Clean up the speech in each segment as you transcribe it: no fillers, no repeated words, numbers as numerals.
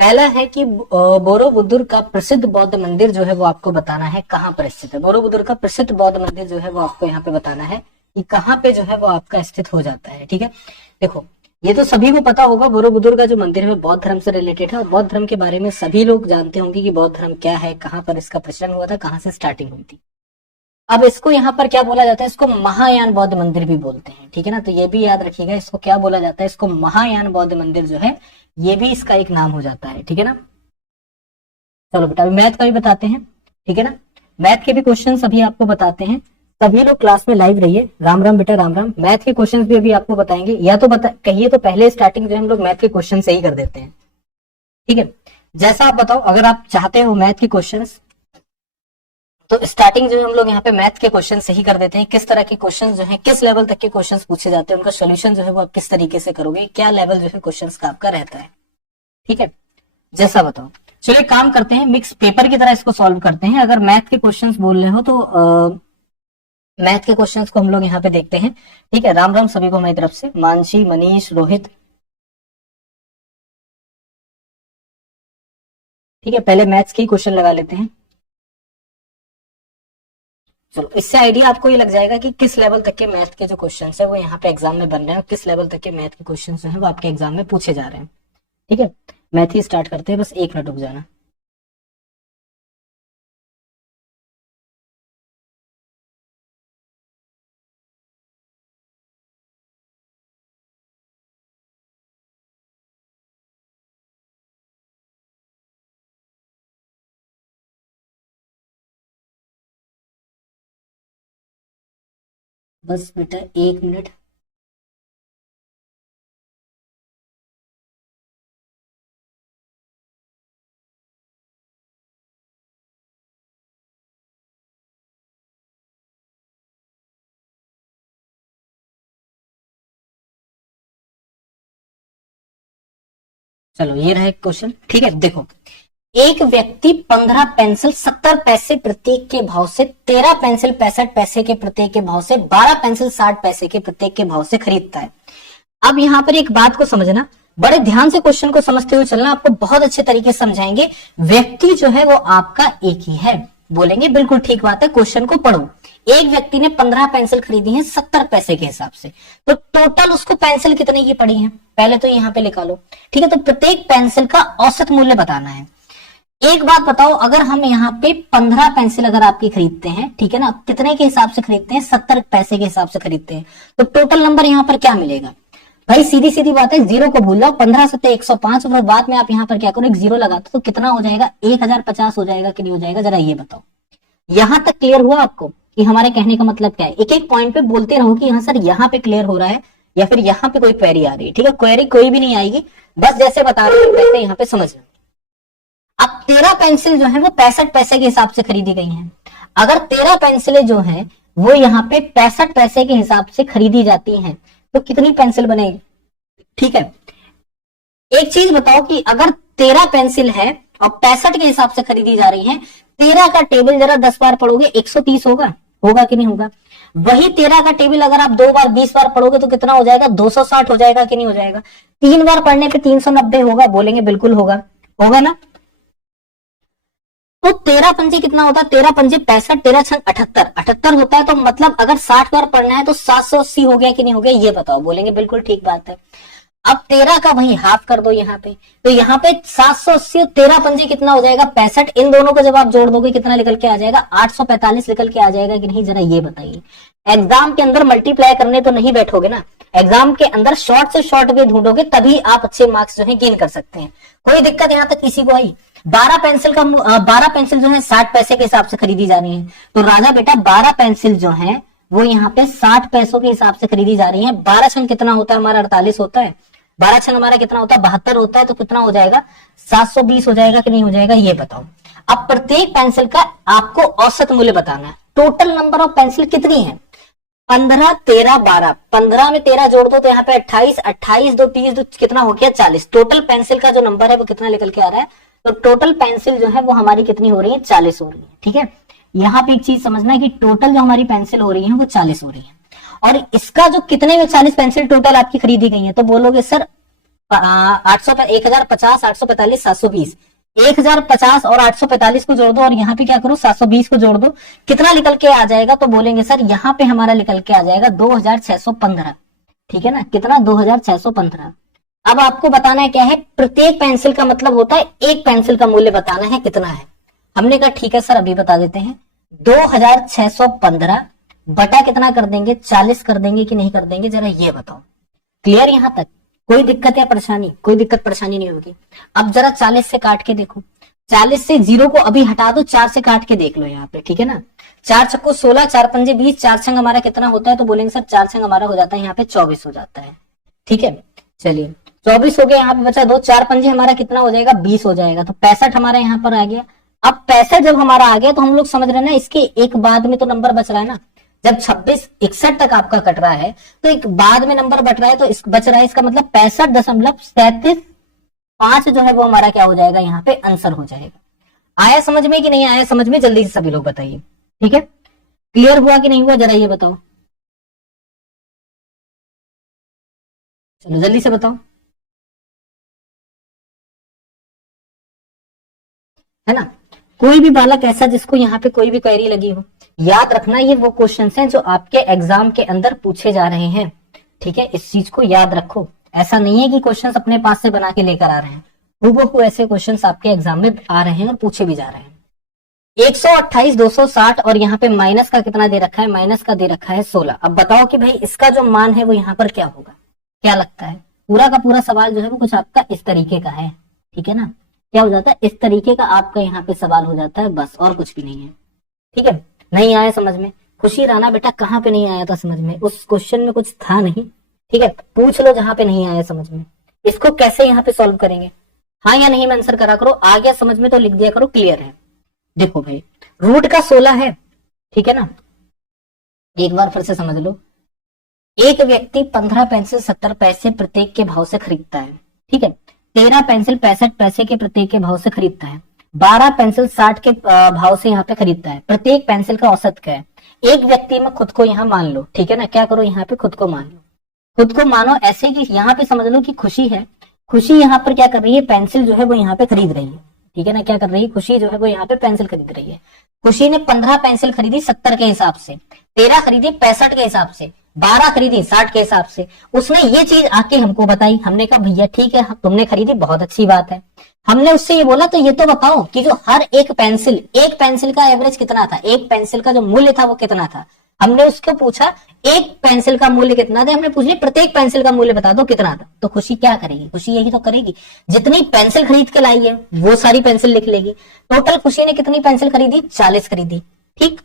पहला है कि बोरोबुदुर का प्रसिद्ध बौद्ध मंदिर जो है वो आपको बताना है कहाँ पर स्थित है। बोरोबुदुर का प्रसिद्ध बौद्ध मंदिर जो है वो आपको यहाँ पे बताना है कि कहाँ पे जो है वो आपका स्थित हो जाता है। ठीक है, देखो ये तो सभी को पता होगा, बोरोबुदुर का जो मंदिर है वो बौद्ध धर्म से रिलेटेड है और बौद्ध धर्म के बारे में सभी लोग जानते होंगे कि बौद्ध धर्म क्या है, कहाँ पर इसका प्रचलन हुआ था, कहाँ से स्टार्टिंग हुई थी। अब इसको यहाँ पर क्या बोला जाता है, इसको महायान बौद्ध मंदिर भी बोलते हैं। ठीक है ना, तो ये भी याद रखिएगा, इसको क्या बोला जाता है, इसको महायान बौद्ध मंदिर जो है ये भी इसका एक नाम हो जाता है। ठीक है ना, चलो बेटा अभी मैथ का भी बताते हैं। ठीक है ना, मैथ के भी क्वेश्चन अभी आपको बताते हैं। सभी लोग क्लास में लाइव रहिए। राम राम बेटा, राम राम। मैथ के क्वेश्चंस भी अभी आपको बताएंगे, या तो कहिए तो पहले स्टार्टिंग जो हम लोग मैथ के क्वेश्चन से ही कर देते हैं। ठीक है, जैसा आप बताओ, अगर आप चाहते हो मैथ के क्वेश्चंस तो स्टार्टिंग जो हम लोग यहाँ पे मैथ के क्वेश्चन से ही कर देते हैं। किस तरह के क्वेश्चन जो है, किस लेवल तक के क्वेश्चन पूछे जाते हैं, उनका सोल्यूशन जो है वो आप किस तरीके से करोगे, क्या लेवल जो है क्वेश्चन का आपका रहता है। ठीक है, जैसा बताओ। चलिए काम करते हैं, मिक्स पेपर की तरह इसको सॉल्व करते हैं। अगर मैथ के क्वेश्चंस बोल रहे हो तो मैथ के क्वेश्चंस को हम लोग यहाँ पे देखते हैं। ठीक है, राम राम सभी को हमारी तरफ से, मानसी, मनीष, रोहित। ठीक है, पहले मैथ्स के ही क्वेश्चन लगा लेते हैं। चलो, इससे आइडिया आपको ये लग जाएगा कि किस लेवल तक के मैथ के जो क्वेश्चन है वो यहाँ पे एग्जाम में बन रहे हैं और किस लेवल तक के मैथ के क्वेश्चन जो है वो आपके एग्जाम में पूछे जा रहे हैं। ठीक है, मैथ ही स्टार्ट करते हैं, बस एक मिनट रुक जाना। बस बेटा एक मिनट। चलो ये रहा एक क्वेश्चन। ठीक है, देखो एक व्यक्ति 15 पेंसिल 70 पैसे प्रत्येक के भाव से, 13 पेंसिल 65 पैसे के प्रत्येक के भाव से, 12 पेंसिल 60 पैसे के प्रत्येक के भाव से खरीदता है। अब यहाँ पर एक बात को समझना, बड़े ध्यान से क्वेश्चन को समझते हुए चलना, आपको बहुत अच्छे तरीके से समझाएंगे। व्यक्ति जो है वो आपका एक ही है, बोलेंगे बिल्कुल ठीक बात है, क्वेश्चन को पढ़ो। एक व्यक्ति ने 15 पेंसिल खरीदी है 70 पैसे के हिसाब से, तो टोटल उसको पेंसिल कितने की पड़ी है पहले तो यहाँ पे लिखा लो। ठीक है, तो प्रत्येक पेंसिल का औसत मूल्य बताना है। एक बात बताओ, अगर हम यहाँ पे 15 पेंसिल अगर आपकी खरीदते हैं, ठीक है ना, कितने के हिसाब से खरीदते हैं, 70 पैसे के हिसाब से खरीदते हैं, तो टोटल नंबर यहाँ पर क्या मिलेगा भाई, सीधी सीधी बात है, जीरो को भूल जाओ, 15 सत्ते 105 और बाद में आप यहाँ पर क्या करो, एक जीरो लगाते तो कितना हो जाएगा, 1050 हो जाएगा कि नहीं हो जाएगा, जरा ये बताओ। यहां तक क्लियर हुआ आपको कि हमारे कहने का मतलब क्या है? एक एक पॉइंट पे बोलते रहो कि हाँ सर यहाँ पे क्लियर हो रहा है या फिर यहाँ पे कोई क्वेरी आ रही है। ठीक है, क्वेरी कोई भी नहीं आएगी, बस जैसे बता रहे हैं वैसे यहाँ पे समझना। अब 13 पेंसिल जो है वो 65 पैसे के हिसाब से खरीदी गई हैं। अगर 13 पेंसिलें जो है वो यहाँ पे 65 पैसे के हिसाब से खरीदी जाती हैं तो कितनी पेंसिल बनेगी? ठीक है, एक चीज बताओ कि अगर 13 पेंसिल है और 65 के हिसाब से खरीदी जा रही है, 13 का टेबल जरा 10 बार पढ़ोगे 130 होगा, होगा कि नहीं होगा? वही 13 का टेबल अगर आप 2 बार 20 बार पढ़ोगे तो कितना हो जाएगा, 260 हो जाएगा कि नहीं हो जाएगा? 3 बार पढ़ने पे 390 होगा, बोलेंगे बिल्कुल होगा, होगा ना? तो 13 पंजे कितना होता है, 13 पंजे 65, 13 छंग 78, 78 होता है, तो मतलब अगर 60 बार पढ़ना है तो 780 हो गया कि नहीं हो गया, ये बताओ, बोलेंगे बिल्कुल ठीक बात है। अब 13 का वही हाफ कर दो यहाँ पे, तो यहाँ पे 780 13 पंजे कितना हो जाएगा, 65, इन दोनों को जब आप जोड़ दोगे कितना निकल के आ जाएगा, 845 निकल के आ जाएगा कि नहीं, जरा ये बताइए। एग्जाम के अंदर मल्टीप्लाई करने तो नहीं बैठोगे ना, एग्जाम के अंदर शॉर्ट से शॉर्ट वे ढूंढोगे, तभी आप अच्छे मार्क्स जो है गेन कर सकते हैं। कोई दिक्कत यहाँ तक किसी को आई? 12 पेंसिल जो है 60 पैसे के हिसाब से खरीदी जा रही है, तो राजा बेटा 12 पेंसिल जो है वो यहाँ पे 60 पैसों के हिसाब से खरीदी जा रही है। 12 छंग कितना होता है हमारा, 48 होता है, 12 छंग हमारा कितना होता है, 72 होता है, तो कितना हो जाएगा, 720 हो जाएगा कि नहीं हो जाएगा, ये बताओ। अब प्रत्येक पेंसिल का आपको औसत मूल्य बताना है। टोटल नंबर ऑफ पेंसिल कितनी है, 15, 13, 12, 15 में 13 जोड़ दो तो यहाँ पे 28, 28 दो 30 दो कितना हो गया, 40। टोटल पेंसिल का जो नंबर है वो कितना निकल के आ रहा है, तो टोटल पेंसिल जो है वो हमारी कितनी हो रही है, 40 हो रही है। ठीक है, यहाँ पे एक चीज समझना है कि टोटल जो हमारी पेंसिल हो रही है वो 40 हो रही है, और इसका जो कितने में 40 पेंसिल टोटल आपकी खरीदी गई है, तो बोलोगे सर 800 पर 1050, 845, 720, 1050 और 845 को जोड़ दो और यहाँ पे क्या करो 720 को जोड़ दो, कितना निकल के आ जाएगा? तो बोलेंगे सर यहाँ पे हमारा निकल के आ जाएगा 2615। ठीक है ना, कितना? 2615। अब आपको बताना है क्या है, प्रत्येक पेंसिल का मतलब होता है एक पेंसिल का मूल्य बताना है कितना है। हमने कहा ठीक है सर अभी बता देते हैं, 2615 बटा कितना कर देंगे, 40 कर देंगे कि नहीं कर देंगे, जरा ये बताओ। क्लियर यहां तक? कोई दिक्कत या परेशानी? कोई दिक्कत परेशानी नहीं होगी। अब जरा 40 से काट के देखो, 40 से 0 को अभी हटा दो, 4 से काट के देख लो यहाँ पे। ठीक है ना, 4 छक्को 16, 4 पंजे 20, 4 छंग हमारा कितना होता है? तो बोलेंगे सर 4 छंग हमारा हो जाता है यहाँ पे 24 हो जाता है। ठीक है, चलिए 24 हो गया, यहाँ पे बचा 2, 4 पंजे हमारा कितना हो जाएगा? 20 हो जाएगा। तो 65 हमारा यहाँ पर आ गया। अब 65 जब हमारा आ गया तो हम लोग समझ रहे हैं ना, इसके एक बाद में तो नंबर बच रहा है ना। जब 26 61 तक आपका कट रहा है तो एक बाद में नंबर बच रहा है, तो बच रहा है, इसका मतलब 65.375 जो है वो हमारा क्या हो जाएगा? यहाँ पे आंसर हो जाएगा। आया समझ में कि नहीं आया समझ में? जल्दी से सभी लोग बताइए। ठीक है, क्लियर हुआ कि नहीं हुआ, जरा ये बताओ। चलो जल्दी से बताओ, है ना। कोई भी बालक ऐसा जिसको यहाँ पे कोई भी क्वेरी लगी हो, याद रखना ये वो क्वेश्चंस हैं जो आपके एग्जाम के अंदर पूछे जा रहे हैं। ठीक है, इस चीज को याद रखो। ऐसा नहीं है कि क्वेश्चंस अपने पास से बना के लेकर आ रहे हैं, हूबहू ऐसे क्वेश्चंस आपके एग्जाम में आ रहे हैं और पूछे भी जा रहे हैं। 128, 260 और यहाँ पे माइनस का कितना दे रखा है? माइनस का दे रखा है 16। अब बताओ कि भाई इसका जो मान है वो यहाँ पर क्या होगा? क्या लगता है? पूरा का पूरा सवाल जो है वो कुछ आपका इस तरीके का है। ठीक है ना, क्या हो जाता है? इस तरीके का आपका यहाँ पे सवाल हो जाता है, बस और कुछ भी नहीं है। ठीक है, नहीं आया समझ में? खुशी राणा बेटा कहाँ पे नहीं आया था समझ में? उस क्वेश्चन में कुछ था नहीं। ठीक है, पूछ लो जहां पे नहीं आया समझ में। इसको कैसे यहाँ पे सॉल्व करेंगे? हाँ या नहीं में आंसर करा करो। आ गया समझ में तो लिख दिया करो क्लियर है। देखो भाई, रूट का 16 है। ठीक है ना, एक बार फिर से समझ लो। एक व्यक्ति 15 पेंसिल 70 पैसे प्रत्येक के भाव से खरीदता है। ठीक है, 13 पेंसिल 65 पैसे के प्रत्येक के भाव से खरीदता है, 12 पेंसिल 60 के भाव से यहाँ पे खरीदता है। प्रत्येक पेंसिल का औसत क्या है? एक व्यक्ति में खुद को यहाँ मान लो। ठीक है ना, क्या करो यहाँ पे खुद को मान लो। खुद को मानो ऐसे कि यहाँ पे समझ लो कि खुशी है। खुशी यहाँ पर क्या कर रही है? पेंसिल जो है वो यहाँ पे खरीद रही है। ठीक है ना, क्या कर रही है? खुशी जो है वो यहाँ पे पेंसिल खरीद रही है। खुशी ने 15 पेंसिल खरीदी 70 के हिसाब से, 13 खरीदी 65 के हिसाब से, 12 खरीदी 60 के हिसाब से। उसने ये चीज आके हमको बताई। हमने कहा भैया ठीक है तुमने खरीदी, बहुत अच्छी बात है। हमने उससे ये बोला तो ये तो बताओ कि जो हर एक पेंसिल का एवरेज कितना था? एक पेंसिल का जो मूल्य था वो कितना था? हमने उसको पूछा एक पेंसिल का मूल्य कितना था, हमने पूछ लिया प्रत्येक पेंसिल का मूल्य बता दो कितना था। तो खुशी क्या करेगी? खुशी यही तो करेगी, जितनी पेंसिल खरीद के लाई है वो सारी पेंसिल लिख लेगी। टोटल खुशी ने कितनी पेंसिल खरीदी? 40 खरीदी। ठीक,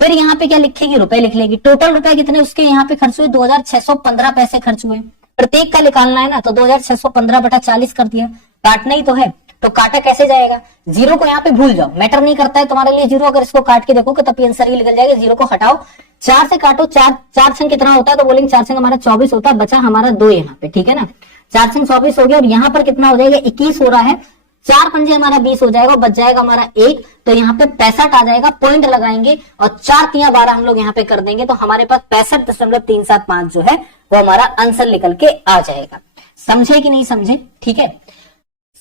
फिर यहाँ पे क्या लिखेगी? रुपए लिख लेगी। टोटल रुपए कितने उसके यहाँ पे खर्च हुए? 2615 पैसे खर्च हुए। प्रत्येक का निकालना है ना, तो 2615 बटा 40 कर दिया। काटना ही तो है, तो काटा कैसे जाएगा? जीरो को यहाँ पे भूल जाओ, मैटर नहीं करता है तुम्हारे लिए जीरो। अगर इसको काट के देखो तब आंसर ही निकल जाएगा। जीरो को हटाओ, 4 से काटो, 4 छंग कितना होता है? तो बोलेंगे 4 छंग हमारा 24 होता है, बचा हमारा 2 यहाँ पे। ठीक है ना, 4 छंग 24 हो गया और यहाँ पर कितना हो जाएगा? 21 हो रहा है। 4 पंजे हमारा 20 हो जाएगा, बच जाएगा हमारा 1, तो यहाँ पे 65 आ जाएगा। पॉइंट लगाएंगे और 4 3 12 हम लोग यहाँ पे कर देंगे, तो हमारे पास 65.375 जो है वो हमारा आंसर निकल के आ जाएगा। समझे कि नहीं समझे? ठीक है,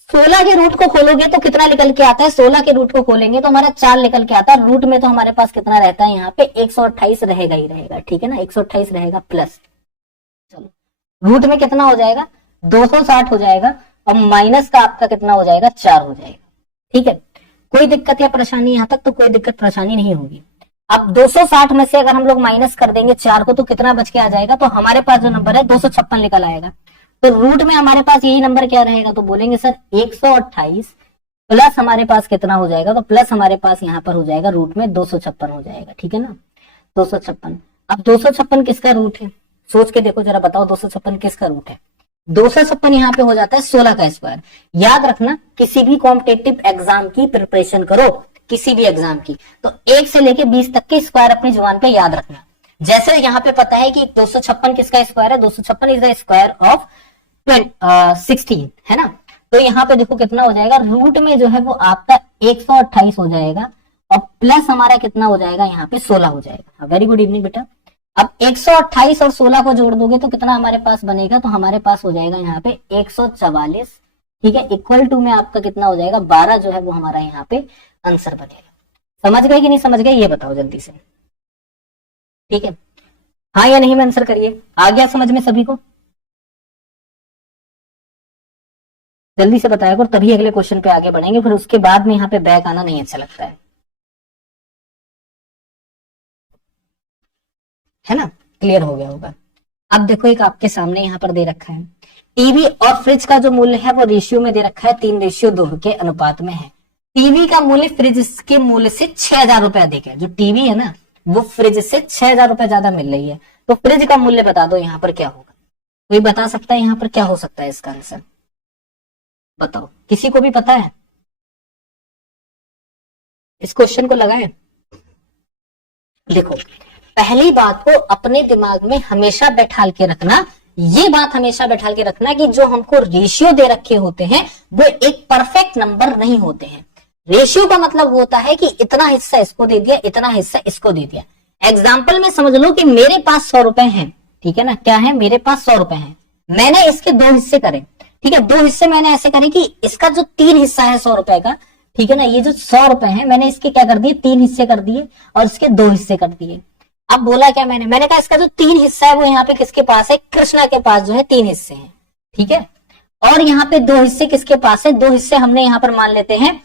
16 के रूट को खोलोगे तो कितना निकल के आता है? 16 के रूट को खोलेंगे तो हमारा 4 निकल के आता है। रूट में तो हमारे पास कितना रहता है? यहाँ पे 128 रहेगा ही रहेगा। ठीक है ना, 128 रहेगा प्लस, चलो रूट में कितना हो जाएगा? 260 हो जाएगा और माइनस का आपका कितना हो जाएगा? 4 हो जाएगा। ठीक है, कोई दिक्कत या परेशानी यहाँ तक? तो कोई दिक्कत परेशानी नहीं होगी। अब 260 में से अगर हम लोग माइनस कर देंगे 4 को तो कितना बच के आ जाएगा? तो हमारे पास जो नंबर है 256 निकल आएगा। तो रूट में हमारे पास यही नंबर क्या रहेगा? तो बोलेंगे सर 128 प्लस हमारे पास कितना हो जाएगा? तो प्लस हमारे पास यहाँ पर हो जाएगा रूट में 256 हो जाएगा। ठीक है ना, 256। अब 256 किसका रूट है? सोच के देखो जरा, बताओ 256 किसका रूट है? 256 यहाँ पे हो जाता है 16 का स्क्वायर। याद रखना, किसी भी कॉम्पिटिटिव एग्जाम की प्रिपरेशन करो, किसी भी एग्जाम की, तो 1 से लेके 20 तक के स्क्वायर अपनी जुबान पे याद रखना। जैसे यहाँ पे पता है कि 256 किसका स्क्वायर है? 256 इज द स्क्वायर ऑफ 16, है ना। तो यहाँ पे देखो कितना हो जाएगा? रूट में जो है वो आपका 128 हो जाएगा और प्लस हमारा कितना हो जाएगा? यहाँ पे 16 हो जाएगा। वेरी गुड इवनिंग बेटा। अब 128 और 16 को जोड़ दोगे तो कितना हमारे पास बनेगा, तो हमारे पास हो जाएगा यहाँ पे 144, ठीक है, इक्वल टू में आपका कितना हो जाएगा 12 जो है वो हमारा यहाँ पे आंसर बनेगा। समझ गए कि नहीं समझ गए, ये बताओ जल्दी से, ठीक है, हाँ या नहीं में आंसर करिए। आ गया समझ में सभी को? जल्दी से बताया करो, तभी अगले क्वेश्चन पे आगे बढ़ेंगे, फिर उसके बाद में यहाँ पे बैक आना नहीं अच्छा लगता है ना? क्लियर हो गया होगा। अब देखो एक आपके सामने यहाँ पर दे रखा है, टीवी और फ्रिज का जो मूल्य है वो रेशियो में दे रखा है 3:2 के अनुपात में है। टीवी का मूल्य फ्रिज के मूल्य से 6,000 रुपए अधिक है। जो टीवी है ना वो फ्रिज से 6,000 रुपए ज्यादा मिल रही है, तो फ्रिज का मूल्य बता दो यहाँ पर क्या होगा। कोई बता सकता है यहाँ पर क्या हो सकता है इसका आंसर? बताओ, किसी को भी पता है? इस क्वेश्चन को लगाए। देखो, पहली बात को अपने दिमाग में हमेशा बैठाल के रखना, ये बात हमेशा बैठाल के रखना कि जो हमको रेशियो दे रखे होते हैं वो एक परफेक्ट नंबर नहीं होते हैं। रेशियो का मतलब होता है कि इतना हिस्सा इसको दे दिया, इतना हिस्सा इसको दे दिया। एग्जाम्पल में समझ लो कि मेरे पास 100 रुपए हैं, ठीक है ना, क्या है, मेरे पास 100 रुपए हैं, मैंने इसके 2 हिस्से करे, ठीक है, 2 हिस्से मैंने ऐसे करे कि इसका जो 3 हिस्सा है 100 रुपए का, ठीक है ना, ये जो 100 रुपए है मैंने इसके क्या कर दिए, 3 हिस्से कर दिए और इसके 2 हिस्से कर दिए। अब बोला क्या मैंने कहा इसका जो 3 हिस्सा है वो यहाँ पे किसके पास है, कृष्णा के पास जो है 3 हिस्से हैं, ठीक है, और यहाँ पे 2 हिस्से किसके पास है, 2 हिस्से हमने यहाँ पर मान लेते हैं,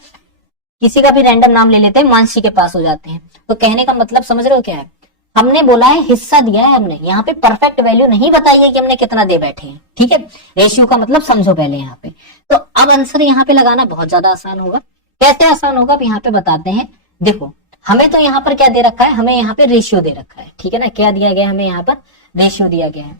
किसी का भी रैंडम नाम ले लेते हैं, मानसी के पास हो जाते हैं। तो कहने का मतलब समझ रहे हो क्या है, हमने बोला है हिस्सा दिया है हमने, यहाँ पे परफेक्ट वैल्यू नहीं बताई है कि हमने कितना दे बैठे हैं, ठीक है, रेशियो का मतलब समझो पहले यहाँ पे। तो अब आंसर यहाँ पे लगाना बहुत ज्यादा आसान होगा। कैसे आसान होगा, अब यहाँ पे बताते हैं। देखो, हमें तो यहाँ पर क्या दे रखा है, हमें यहाँ पे रेशियो दे रखा है, ठीक है ना, क्या दिया गया हमें यहाँ पर, रेशियो दिया गया है।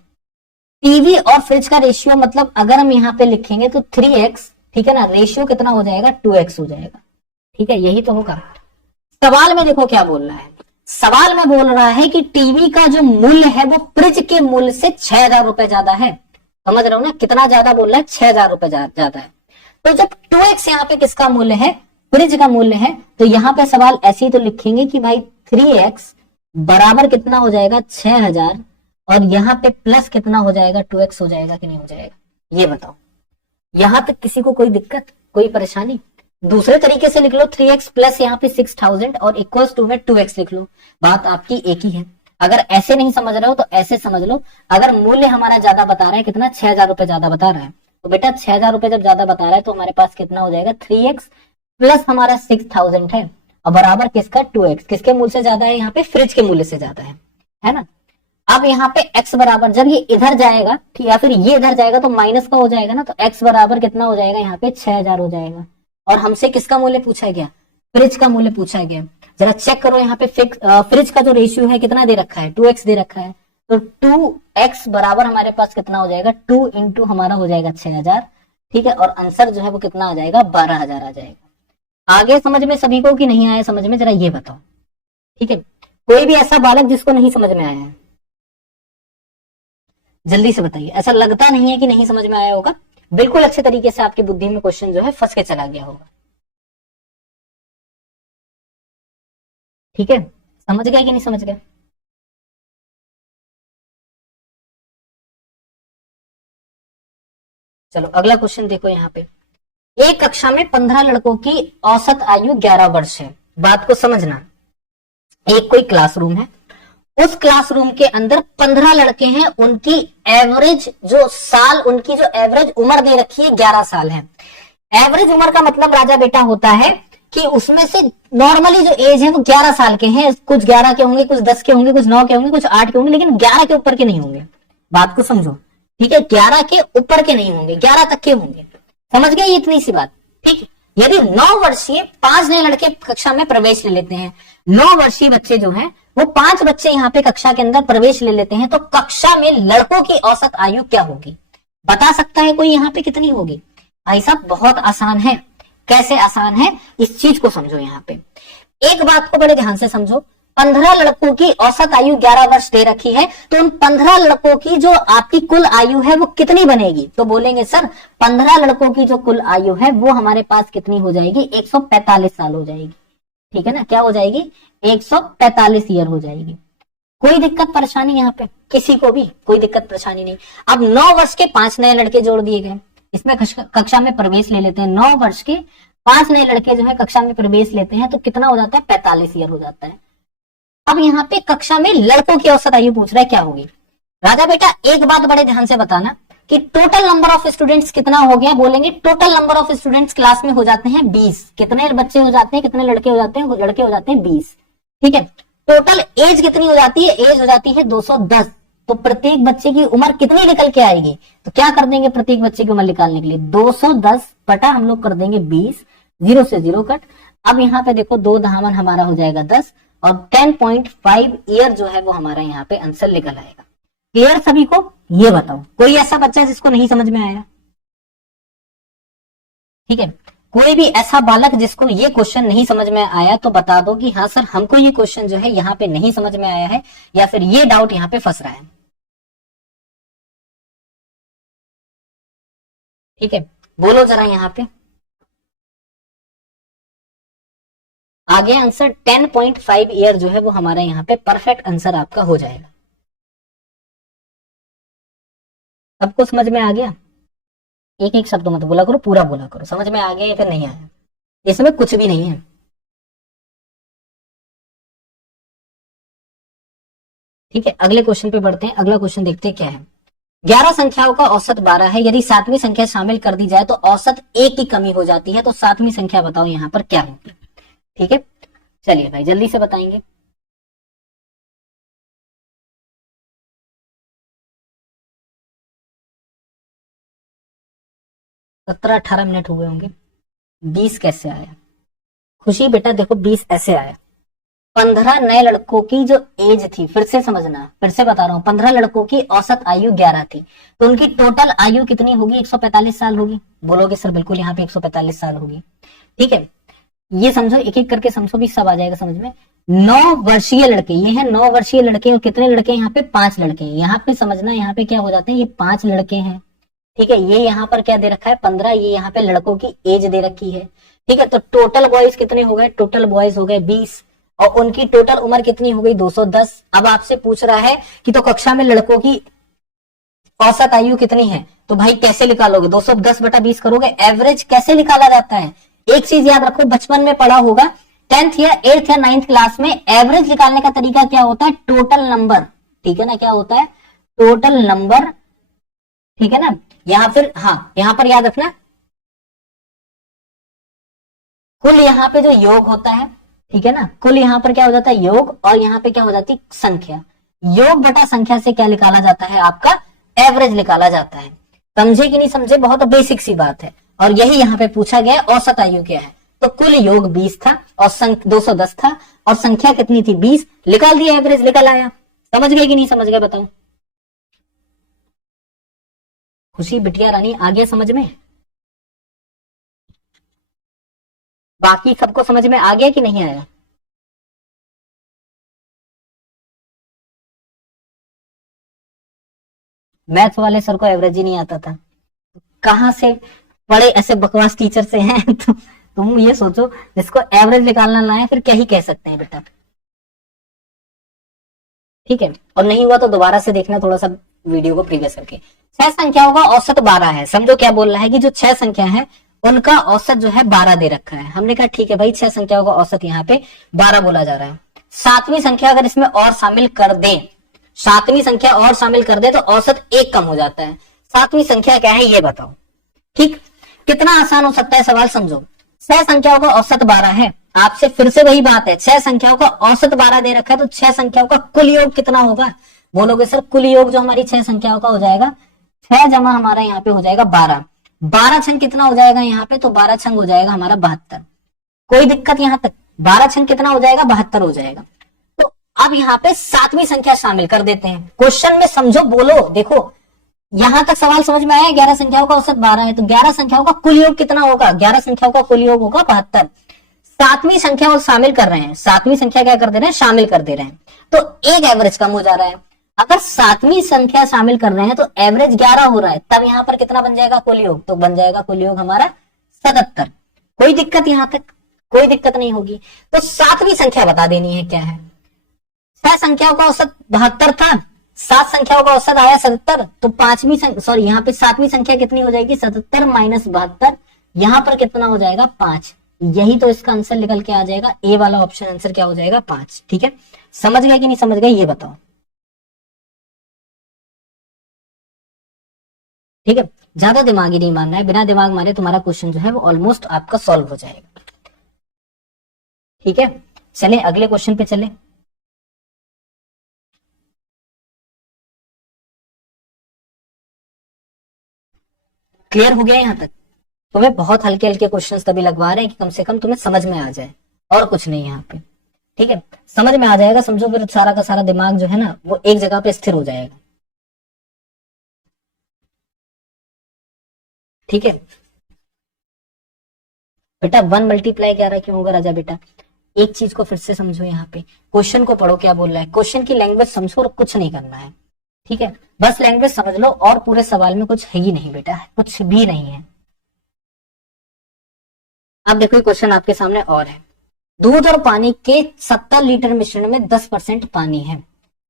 टीवी और फ्रिज का रेशियो मतलब अगर हम यहाँ पे लिखेंगे तो 3x, ठीक है ना, रेशियो कितना हो जाएगा, 2x हो जाएगा, ठीक है, यही तो होगा। सवाल में देखो क्या बोल रहा है, सवाल में बोल रहा है कि टीवी का जो मूल्य है वो फ्रिज के मूल्य से 6,000 रुपए ज्यादा है। समझ रहे हो ना, कितना ज्यादा बोल रहा है, 6,000 रुपए ज्यादा है। तो जब 2x यहाँ पे किसका मूल्य है, फ्रिज का मूल्य है, तो यहाँ पे सवाल ऐसे ही तो लिखेंगे कि भाई 3x बराबर कितना हो जाएगा, 6,000, और यहाँ पे प्लस कितना हो जाएगा, 2x हो जाएगा कि नहीं हो जाएगा, ये बताओ। यहां तक किसी को कोई दिक्कत, कोई परेशानी? दूसरे तरीके से लिख लो, 3x प्लस यहाँ पे 6,000 और इक्वल्स टू में 2x लिख लो, बात आपकी एक ही है। अगर ऐसे नहीं समझ रहे हो तो ऐसे समझ लो, अगर मूल्य हमारा ज्यादा बता रहा है, कितना, 6,000 रुपए ज्यादा बता रहा है, तो बेटा 6,000 रुपए जब ज्यादा बता रहा है तो हमारे पास कितना हो जाएगा, 3x प्लस हमारा 6,000 है, और बराबर किसका, 2x, किसके मूल्य से ज्यादा है, यहाँ पे फ्रिज के मूल्य से ज्यादा है ना। अब यहाँ पे x बराबर, जब ये इधर जाएगा ठीक, या फिर ये इधर जाएगा तो माइनस का हो जाएगा ना, तो x बराबर कितना हो जाएगा, यहाँ पे 6,000 हो जाएगा। और हमसे किसका मूल्य पूछा गया, फ्रिज का मूल्य पूछा गया। जरा चेक करो यहाँ पे फ्रिज का जो रेशियो है कितना दे रखा है, 2x दे रखा है, तो 2x बराबर हमारे पास कितना हो जाएगा, 2 इंटू हमारा हो जाएगा 6,000, ठीक है, और आंसर जो है वो कितना आ जाएगा, 12,000 आ जाएगा। आगे समझ में सभी को कि नहीं आया समझ में, जरा ये बताओ, ठीक है, कोई भी ऐसा बालक जिसको नहीं समझ में आया है, जल्दी से बताइए। ऐसा लगता नहीं है कि नहीं समझ में आया होगा, बिल्कुल अच्छे तरीके से आपकी बुद्धि में क्वेश्चन जो है फंस के चला गया होगा, ठीक है, समझ गया कि नहीं समझ गया? चलो अगला क्वेश्चन देखो यहाँ पे, एक कक्षा में 15 लड़कों की औसत आयु 11 वर्ष है। बात को समझना, एक कोई क्लासरूम है, उस क्लासरूम के अंदर 15 लड़के हैं, उनकी एवरेज जो साल, उनकी जो एवरेज उम्र दे रखी है 11 साल है। एवरेज उम्र का मतलब राजा बेटा होता है कि उसमें से नॉर्मली जो एज है वो 11 साल के हैं, कुछ 11 के होंगे, कुछ 10 के होंगे, कुछ 9 के होंगे, कुछ 8 के होंगे, लेकिन 11 के ऊपर के नहीं होंगे। बात को समझो, ठीक है, 11 के ऊपर के नहीं होंगे, 11 तक के होंगे। समझ गए, इतनी सी बात, ठीक। यदि 9 वर्षीय 5 नए लड़के कक्षा में प्रवेश ले लेते हैं, 9 वर्षीय बच्चे जो हैं वो 5 बच्चे यहाँ पे कक्षा के अंदर प्रवेश ले लेते हैं, तो कक्षा में लड़कों की औसत आयु क्या होगी? बता सकता है कोई यहाँ पे कितनी होगी? भाई साहब बहुत आसान है। कैसे आसान है, इस चीज को समझो। यहाँ पे एक बात को बड़े ध्यान से समझो, 15 लड़कों की औसत आयु 11 वर्ष दे रखी है, तो उन 15 लड़कों की जो आपकी कुल आयु है वो कितनी बनेगी? तो बोलेंगे सर 15 लड़कों की जो कुल आयु है वो हमारे पास कितनी हो जाएगी? 145 साल हो जाएगी, ठीक है ना, क्या हो जाएगी? 145 ईयर हो जाएगी। कोई दिक्कत परेशानी यहाँ पे किसी को भी कोई दिक्कत परेशानी नहीं। अब 9 वर्ष के 5 नए लड़के जोड़ दिए गए, इसमें कक्षा में प्रवेश ले लेते हैं। 9 वर्ष के 5 नए लड़के जो है कक्षा में प्रवेश लेते हैं तो कितना हो जाता है, 45 ईयर हो जाता है। अब यहाँ पे कक्षा में लड़कों की औसत आयु पूछ रहा है, क्या होगी। राजा बेटा एक बात बड़े ध्यान से बताना कि टोटल नंबर ऑफ स्टूडेंट्स कितना हो गया, बोलेंगे total number of students class में हो जाते हैं 20। कितने बच्चे हो जाते हैं, कितने लड़के हो जाते हैं, लड़के हो जाते हैं 20। ठीक है, टोटल एज कितनी हो जाती है, एज हो जाती है 210। तो प्रत्येक बच्चे की उम्र कितनी निकल के आएगी, तो क्या कर देंगे प्रत्येक बच्चे की उम्र निकालने के लिए 210 बटा हम लोग कर देंगे 20, 0 से 0 कट। अब यहाँ पे देखो 2 धामन हमारा हो जाएगा 10 और 10.5 ईयर जो है वो हमारा यहाँ पे आंसर निकल आएगा। क्लियर सभी को। ये बताओ कोई ऐसा बच्चा जिसको नहीं समझ में आया, ठीक है, कोई भी ऐसा बालक जिसको ये क्वेश्चन नहीं समझ में आया तो बता दो कि हाँ सर हमको ये क्वेश्चन जो है यहाँ पे नहीं समझ में आया है या फिर ये डाउट यहाँ पे फंस रहा है। ठीक है, बोलो जरा यहाँ पे। आगे आंसर 10.5 ईयर जो है वो हमारा यहाँ पे परफेक्ट आंसर आपका हो जाएगा। सबको समझ में आ गया। एक एक शब्द मत बोला करो, पूरा बोला करो, समझ में आ गया या फिर नहीं आया, इसमें कुछ भी नहीं है। ठीक है, अगले क्वेश्चन पे बढ़ते हैं। अगला क्वेश्चन देखते हैं क्या है। 11 संख्याओं का औसत 12 है, यदि 7वीं संख्या शामिल कर दी जाए तो औसत 1 की कमी हो जाती है, तो 7वीं संख्या बताओ यहाँ पर क्या होगी। ठीक है, चलिए भाई जल्दी से बताएंगे। 17-18 मिनट हुए होंगे। 20 कैसे आया खुशी बेटा, देखो 20 ऐसे आया। 15 नए लड़कों की जो एज थी, फिर से समझना, फिर से बता रहा हूं, 15 लड़कों की औसत आयु 11 थी, तो उनकी टोटल आयु कितनी होगी, 145 साल होगी। बोलोगे सर बिल्कुल यहाँ पे 145 साल होगी। ठीक है, ये समझो, एक एक करके समझो भी सब आ जाएगा समझ में। 9 वर्षीय लड़के, ये है 9 वर्षीय लड़के, और कितने लड़के यहाँ पे 5 लड़के हैं। यहाँ पे समझना, यहाँ पे क्या हो जाते हैं, ये 5 लड़के हैं। ठीक है, ये यहाँ पर क्या दे रखा है 15, ये यहाँ पे लड़कों की एज दे रखी है। ठीक है, तो टोटल बॉयज कितने हो गए, टोटल बॉयज हो गए 20 और उनकी टोटल उम्र कितनी हो गई 210। अब आपसे पूछ रहा है कि तो कक्षा में लड़कों की औसत आयु कितनी है, तो भाई कैसे निकालोगे, 210 बटा 20 करोगे। एवरेज कैसे निकाला जाता है, एक चीज याद रखो, बचपन में पढ़ा होगा 10th या 8th या 9th क्लास में, एवरेज निकालने का तरीका क्या होता है, टोटल नंबर। ठीक है ना, क्या होता है, टोटल नंबर। ठीक है ना, या फिर हाँ यहां पर याद रखना कुल यहाँ पे जो योग होता है, ठीक है ना, कुल यहाँ पर क्या हो जाता है योग, और यहाँ पे क्या हो जाती संख्या। योग बटा संख्या से क्या निकाला जाता है, आपका एवरेज निकाला जाता है। समझे कि नहीं समझे, बहुत बेसिक सी बात है। और यही यहाँ पे पूछा गया औसत आयु क्या है, तो कुल योग 20 था और 210 था और संख्या कितनी थी 20, निकाल दिया, एवरेज निकल आया। समझ गए कि नहीं समझ गए बताओ। खुशी बिटिया रानी आ गया समझ में, बाकी सबको समझ में आ गया कि नहीं आया। मैथ्स वाले सर को एवरेज ही नहीं आता था, कहां से बड़े ऐसे बकवास टीचर से हैं तो तुम ये सोचो जिसको एवरेज निकालना ना है फिर क्या ही कह सकते हैं बेटा। ठीक है, और नहीं हुआ तो दोबारा से देखना थोड़ा सा वीडियो को प्रीवियस करके। 6 संख्याओं का औसत 12 है, समझो क्या बोल रहा है कि जो 6 संख्या है उनका औसत जो है 12 दे रखा है। हमने कहा ठीक है भाई 6 संख्याओं का औसत यहाँ पे 12 बोला जा रहा है। 7वीं संख्या अगर इसमें और शामिल कर दें, 7वीं संख्या और शामिल कर दे तो औसत 1 कम हो जाता है। 7वीं संख्या क्या है ये बताओ। ठीक, कितना आसान हो सकता है सवाल, समझो। 6 संख्याओं का औसत 12 है, आपसे फिर से वही बात है, 6 संख्याओं का औसत 12 दे रखा है, तो 6 संख्याओं का कुल योग कितना होगा। बोलोगे सर कुल योग जो हमारी 6 संख्याओं का हो जाएगा, 6 जमा हमारा यहाँ पे हो जाएगा 12, 12 छंग कितना हो जाएगा यहाँ पे, तो 12 छंग हो जाएगा हमारा 72। कोई दिक्कत यहाँ तक, 12 छंग कितना हो जाएगा 72 हो जाएगा। तो अब यहाँ पे 7वीं संख्या शामिल कर देते हैं। क्वेश्चन में समझो, बोलो, देखो यहां तक सवाल समझ में आया। 11 संख्याओं का औसत 12 है, तो 11 संख्याओं का कुल योग कितना होगा, 11 संख्याओं का कुल योग होगा 72। 7वीं संख्या शामिल कर रहे हैं, 7वीं संख्या क्या कर दे रहे हैं, शामिल कर दे रहे हैं, तो एक एवरेज कम हो जा रहा है। अगर 7वीं संख्या शामिल कर रहे हैं तो एवरेज 11 हो रहा है, तब यहां पर कितना बन जाएगा कुल योग, तो बन जाएगा कुल योग हमारा 77। कोई दिक्कत यहां तक, कोई दिक्कत नहीं होगी। तो 7वीं संख्या बता देनी है क्या है, 6 संख्याओं का औसत 72 था, 7 संख्याओं का औसत आया 77, तो पांचवी सॉरी यहाँ पे 7वीं संख्या कितनी हो जाएगी, 77 माइनस 72, यहाँ पर कितना हो जाएगा 5। यही तो इसका आंसर निकल के आ जाएगा, ए वाला ऑप्शन आंसर क्या हो जाएगा 5। ठीक है, समझ गए कि नहीं समझ गए ये बताओ। ठीक है, ज्यादा दिमाग ही नहीं मारना है, बिना दिमाग मारे तुम्हारा क्वेश्चन जो है वो ऑलमोस्ट आपका सॉल्व हो जाएगा। ठीक है, चले अगले क्वेश्चन पे चले। क्लियर हो गया यहाँ तक? तुम्हें बहुत हल्के हल्के क्वेश्चंस तभी लगवा रहे हैं कि कम से कम तुम्हें समझ में आ जाए, और कुछ नहीं यहाँ पे। ठीक है, समझ में आ जाएगा समझो, फिर सारा का सारा दिमाग जो है ना वो एक जगह पे स्थिर हो जाएगा। ठीक है बेटा, 1 मल्टीप्लाई 11 क्यों होगा राजा बेटा? एक चीज को फिर से समझो, यहाँ पे क्वेश्चन को पढ़ो क्या बोल रहा है, क्वेश्चन की लैंग्वेज समझो और कुछ नहीं करना है। ठीक है, बस लैंग्वेज समझ लो, और पूरे सवाल में कुछ है ही नहीं बेटा, कुछ भी नहीं है। अब देखो क्वेश्चन आपके सामने और है, दूध और पानी के 70 लीटर मिश्रण में 10% पानी है।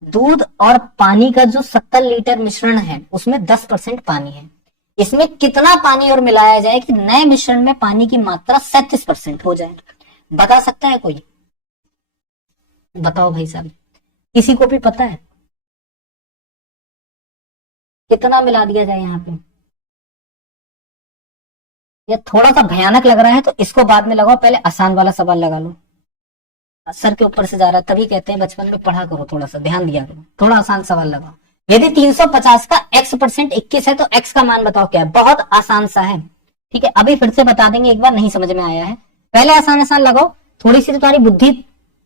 दूध और पानी का जो 70 लीटर मिश्रण है उसमें 10% पानी है, इसमें कितना पानी और मिलाया जाए कि नए मिश्रण में पानी की मात्रा 37% हो जाए? बता सकता है कोई? बताओ भाई साहब, किसी को भी पता है कितना मिला दिया जाए यहाँ पे? ये थोड़ा सा भयानक लग रहा है तो इसको बाद में लगाओ, पहले आसान वाला सवाल लगा लो। सर के ऊपर से जा रहा है, तभी कहते हैं बचपन में पढ़ा करो, थोड़ा सा ध्यान दिया करो, थोड़ा आसान सवाल लगाओ। यदि 350 का x परसेंट 21 है तो x का मान बताओ क्या है? बहुत आसान सा है। ठीक है, अभी फिर से बता देंगे एक बार, नहीं समझ में आया है पहले आसान आसान लगाओ, थोड़ी सी तुम्हारी बुद्धि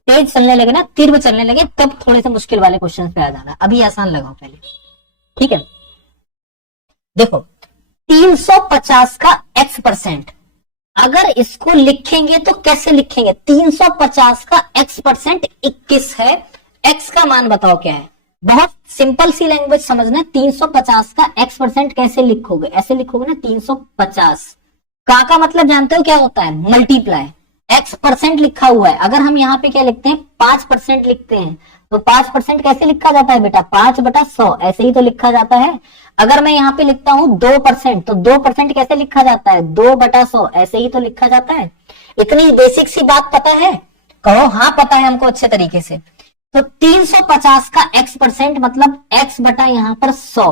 तेज चलने लगे ना, तीव्र चलने लगे, तब थोड़े से मुश्किल वाले क्वेश्चन पे आ जाना। अभी आसान लगाओ पहले। ठीक है, देखो 350 का x परसेंट, अगर इसको लिखेंगे तो कैसे लिखेंगे? 350 का x परसेंट 21 है, x का मान बताओ क्या है? बहुत सिंपल सी लैंग्वेज समझना, 350 का x परसेंट कैसे लिखोगे? ऐसे लिखोगे ना, 350 का मतलब जानते हो क्या होता है? मल्टीप्लाई। x परसेंट लिखा हुआ है, अगर हम यहाँ पे क्या लिखते हैं 5% लिखते हैं, तो 5% कैसे लिखा जाता है बेटा? 5/100, ऐसे ही तो लिखा जाता है। अगर मैं यहाँ पे लिखता हूं 2%, तो 2% कैसे लिखा जाता है? 2/100, ऐसे ही तो लिखा जाता है। इतनी बेसिक सी बात पता है? कहो हाँ पता है हमको अच्छे तरीके से। तो 350 का x परसेंट मतलब x बटा यहाँ पर 100।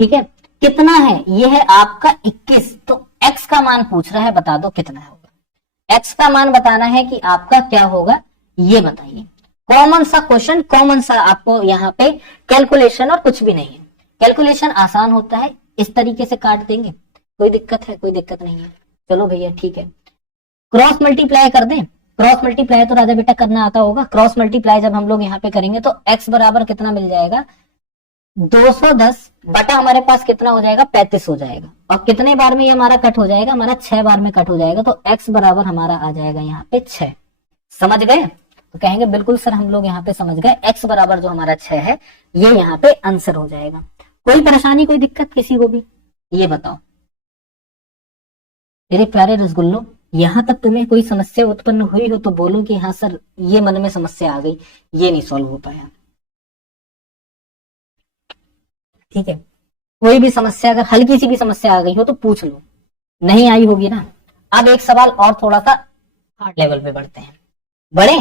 ठीक है, कितना है? ये है आपका 21, तो x का मान पूछ रहा है, बता दो कितना होगा। x का मान बताना है कि आपका क्या होगा, ये बताइए। कॉमन सा क्वेश्चन, कॉमन सा, आपको यहाँ पे कैलकुलेशन और कुछ भी नहीं है। कैलकुलेशन आसान होता है, इस तरीके से काट देंगे, कोई दिक्कत है? कोई दिक्कत नहीं है। चलो भैया ठीक है, क्रॉस मल्टीप्लाई कर दें। क्रॉस मल्टीप्लाई तो राजा बेटा करना आता होगा। क्रॉस मल्टीप्लाई जब हम लोग यहाँ पे करेंगे तो x बराबर कितना मिल जाएगा? 210 बटा हमारे पास कितना हो जाएगा? 35 हो जाएगा। और कितने बार में ये हमारा कट हो जाएगा? हमारा 6 बार में कट हो जाएगा, तो x बराबर हमारा आ जाएगा यहाँ पे 6। समझ गए? तो कहेंगे बिल्कुल सर हम लोग यहाँ पे समझ गए, x बराबर जो हमारा 6 है ये यहाँ पे आंसर हो जाएगा। कोई परेशानी, कोई दिक्कत किसी को भी? ये बताओ मेरे प्यारे रसगुल्लो, यहां तक तुम्हें कोई समस्या उत्पन्न हुई हो तो बोलो कि हाँ सर ये मन में समस्या आ गई, ये नहीं सॉल्व हो पाया। ठीक है, कोई भी समस्या, अगर हल्की सी भी समस्या आ गई हो तो पूछ लो, नहीं आई होगी ना। अब एक सवाल और थोड़ा सा हार्ड लेवल पे बढ़ते हैं। बढ़े?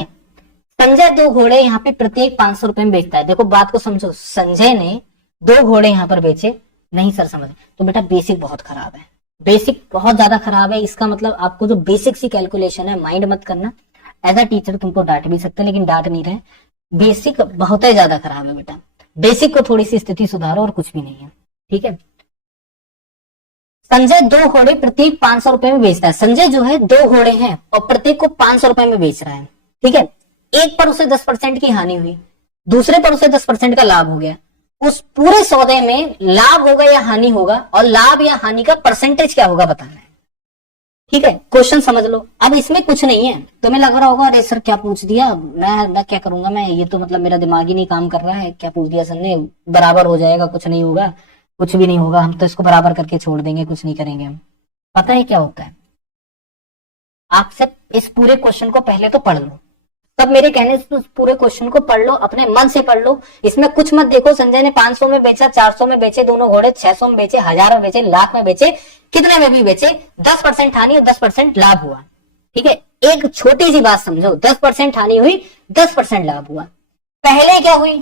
संजय 2 घोड़े यहाँ पे प्रत्येक 500 रुपए में बेचता है। देखो बात को समझो, संजय ने 2 घोड़े यहाँ पर बेचे। नहीं सर समझ, तो बेटा बेसिक बहुत खराब है, बेसिक बहुत ज्यादा खराब है। इसका मतलब आपको जो बेसिक सी कैलकुलेशन है, माइंड मत करना। एज अ टीचर तुमको डांट भी सकते लेकिन डांट नहीं रहे, बेसिक बहुत ही ज्यादा खराब है बेटा। बेसिक को थोड़ी सी स्थिति सुधारो और कुछ भी नहीं है। ठीक है, संजय 2 घोड़े प्रत्येक 500 रुपए में बेचता है। संजय जो है 2 घोड़े हैं और प्रत्येक को 500 रुपए में बेच रहा है। ठीक है, एक पर उसे 10% की हानि हुई, दूसरे पर उसे 10% का लाभ हो गया। उस पूरे सौदे में लाभ होगा या हानि होगा, और लाभ या हानि का परसेंटेज क्या होगा बताना है। ठीक है, क्वेश्चन समझ लो। अब इसमें कुछ नहीं है, तुम्हें लग रहा होगा अरे सर क्या पूछ दिया, मैं क्या करूंगा, मैं ये तो मतलब मेरा दिमाग ही नहीं काम कर रहा है, क्या पूछ दिया सर ने, बराबर हो जाएगा, कुछ नहीं होगा, कुछ भी नहीं होगा, हम तो इसको बराबर करके छोड़ देंगे, कुछ नहीं करेंगे हम। पता है क्या होता है? आप सिर्फ इस पूरे क्वेश्चन को पहले तो पढ़ लो, तब मेरे कहने से पूरे क्वेश्चन को पढ़ लो, अपने मन से पढ़ लो, इसमें कुछ मत देखो संजय ने 500 में बेचा, 400 में बेचे दोनों घोड़े, 600 में बेचे, 1000 में बेचे, लाख में बेचे, कितने में भी बेचे, 10% हानि और 10% लाभ हुआ। ठीक है, एक छोटी सी बात समझो, 10% हानि हुई, 10% लाभ हुआ। पहले क्या हुई,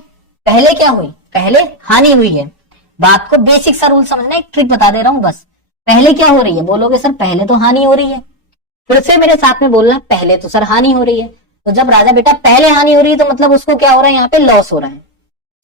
पहले क्या हुई, पहले हानि हुई है। बात को बेसिक सा रूल समझना, एक ट्रिक बता दे रहा हूं बस। पहले क्या हो रही है, बोलोगे सर पहले तो हानि हो रही है, फिर से मेरे साथ में बोलना, पहले तो सर हानि हो रही है। तो जब राजा बेटा पहले हानि हो रही है तो मतलब उसको क्या हो रहा है, यहाँ पे लॉस हो रहा है।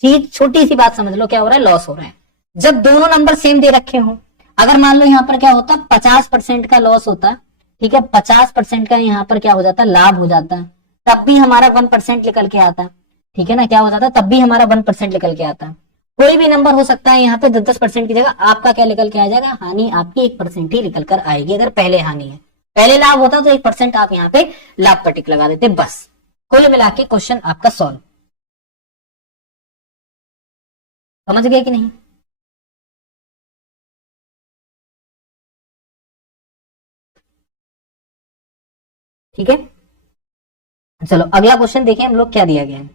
चीज छोटी सी बात समझ लो, क्या हो रहा है, लॉस हो रहा है। जब दोनों नंबर सेम दे रखे हो, अगर मान लो यहाँ पर क्या होता, 50% का लॉस होता, ठीक है, 50% का यहाँ पर क्या हो जाता, लाभ हो जाता, तब भी हमारा 1% निकल के आता। ठीक है ना, क्या हो जाता, तब भी हमारा 1% निकल के आता। कोई भी नंबर हो सकता है यहाँ पे 10% की जगह आपका क्या निकल के आ जाएगा, हानि आपकी 1% ही निकल कर आएगी। अगर पहले हानि है, पहले लाभ होता तो 1% आप यहाँ पे लाभ पर टिक लगा देते। बस कुल मिला के क्वेश्चन आपका सॉल्व। समझ गए कि नहीं? ठीक है, चलो अगला क्वेश्चन देखें हम लोग क्या दिया गया है।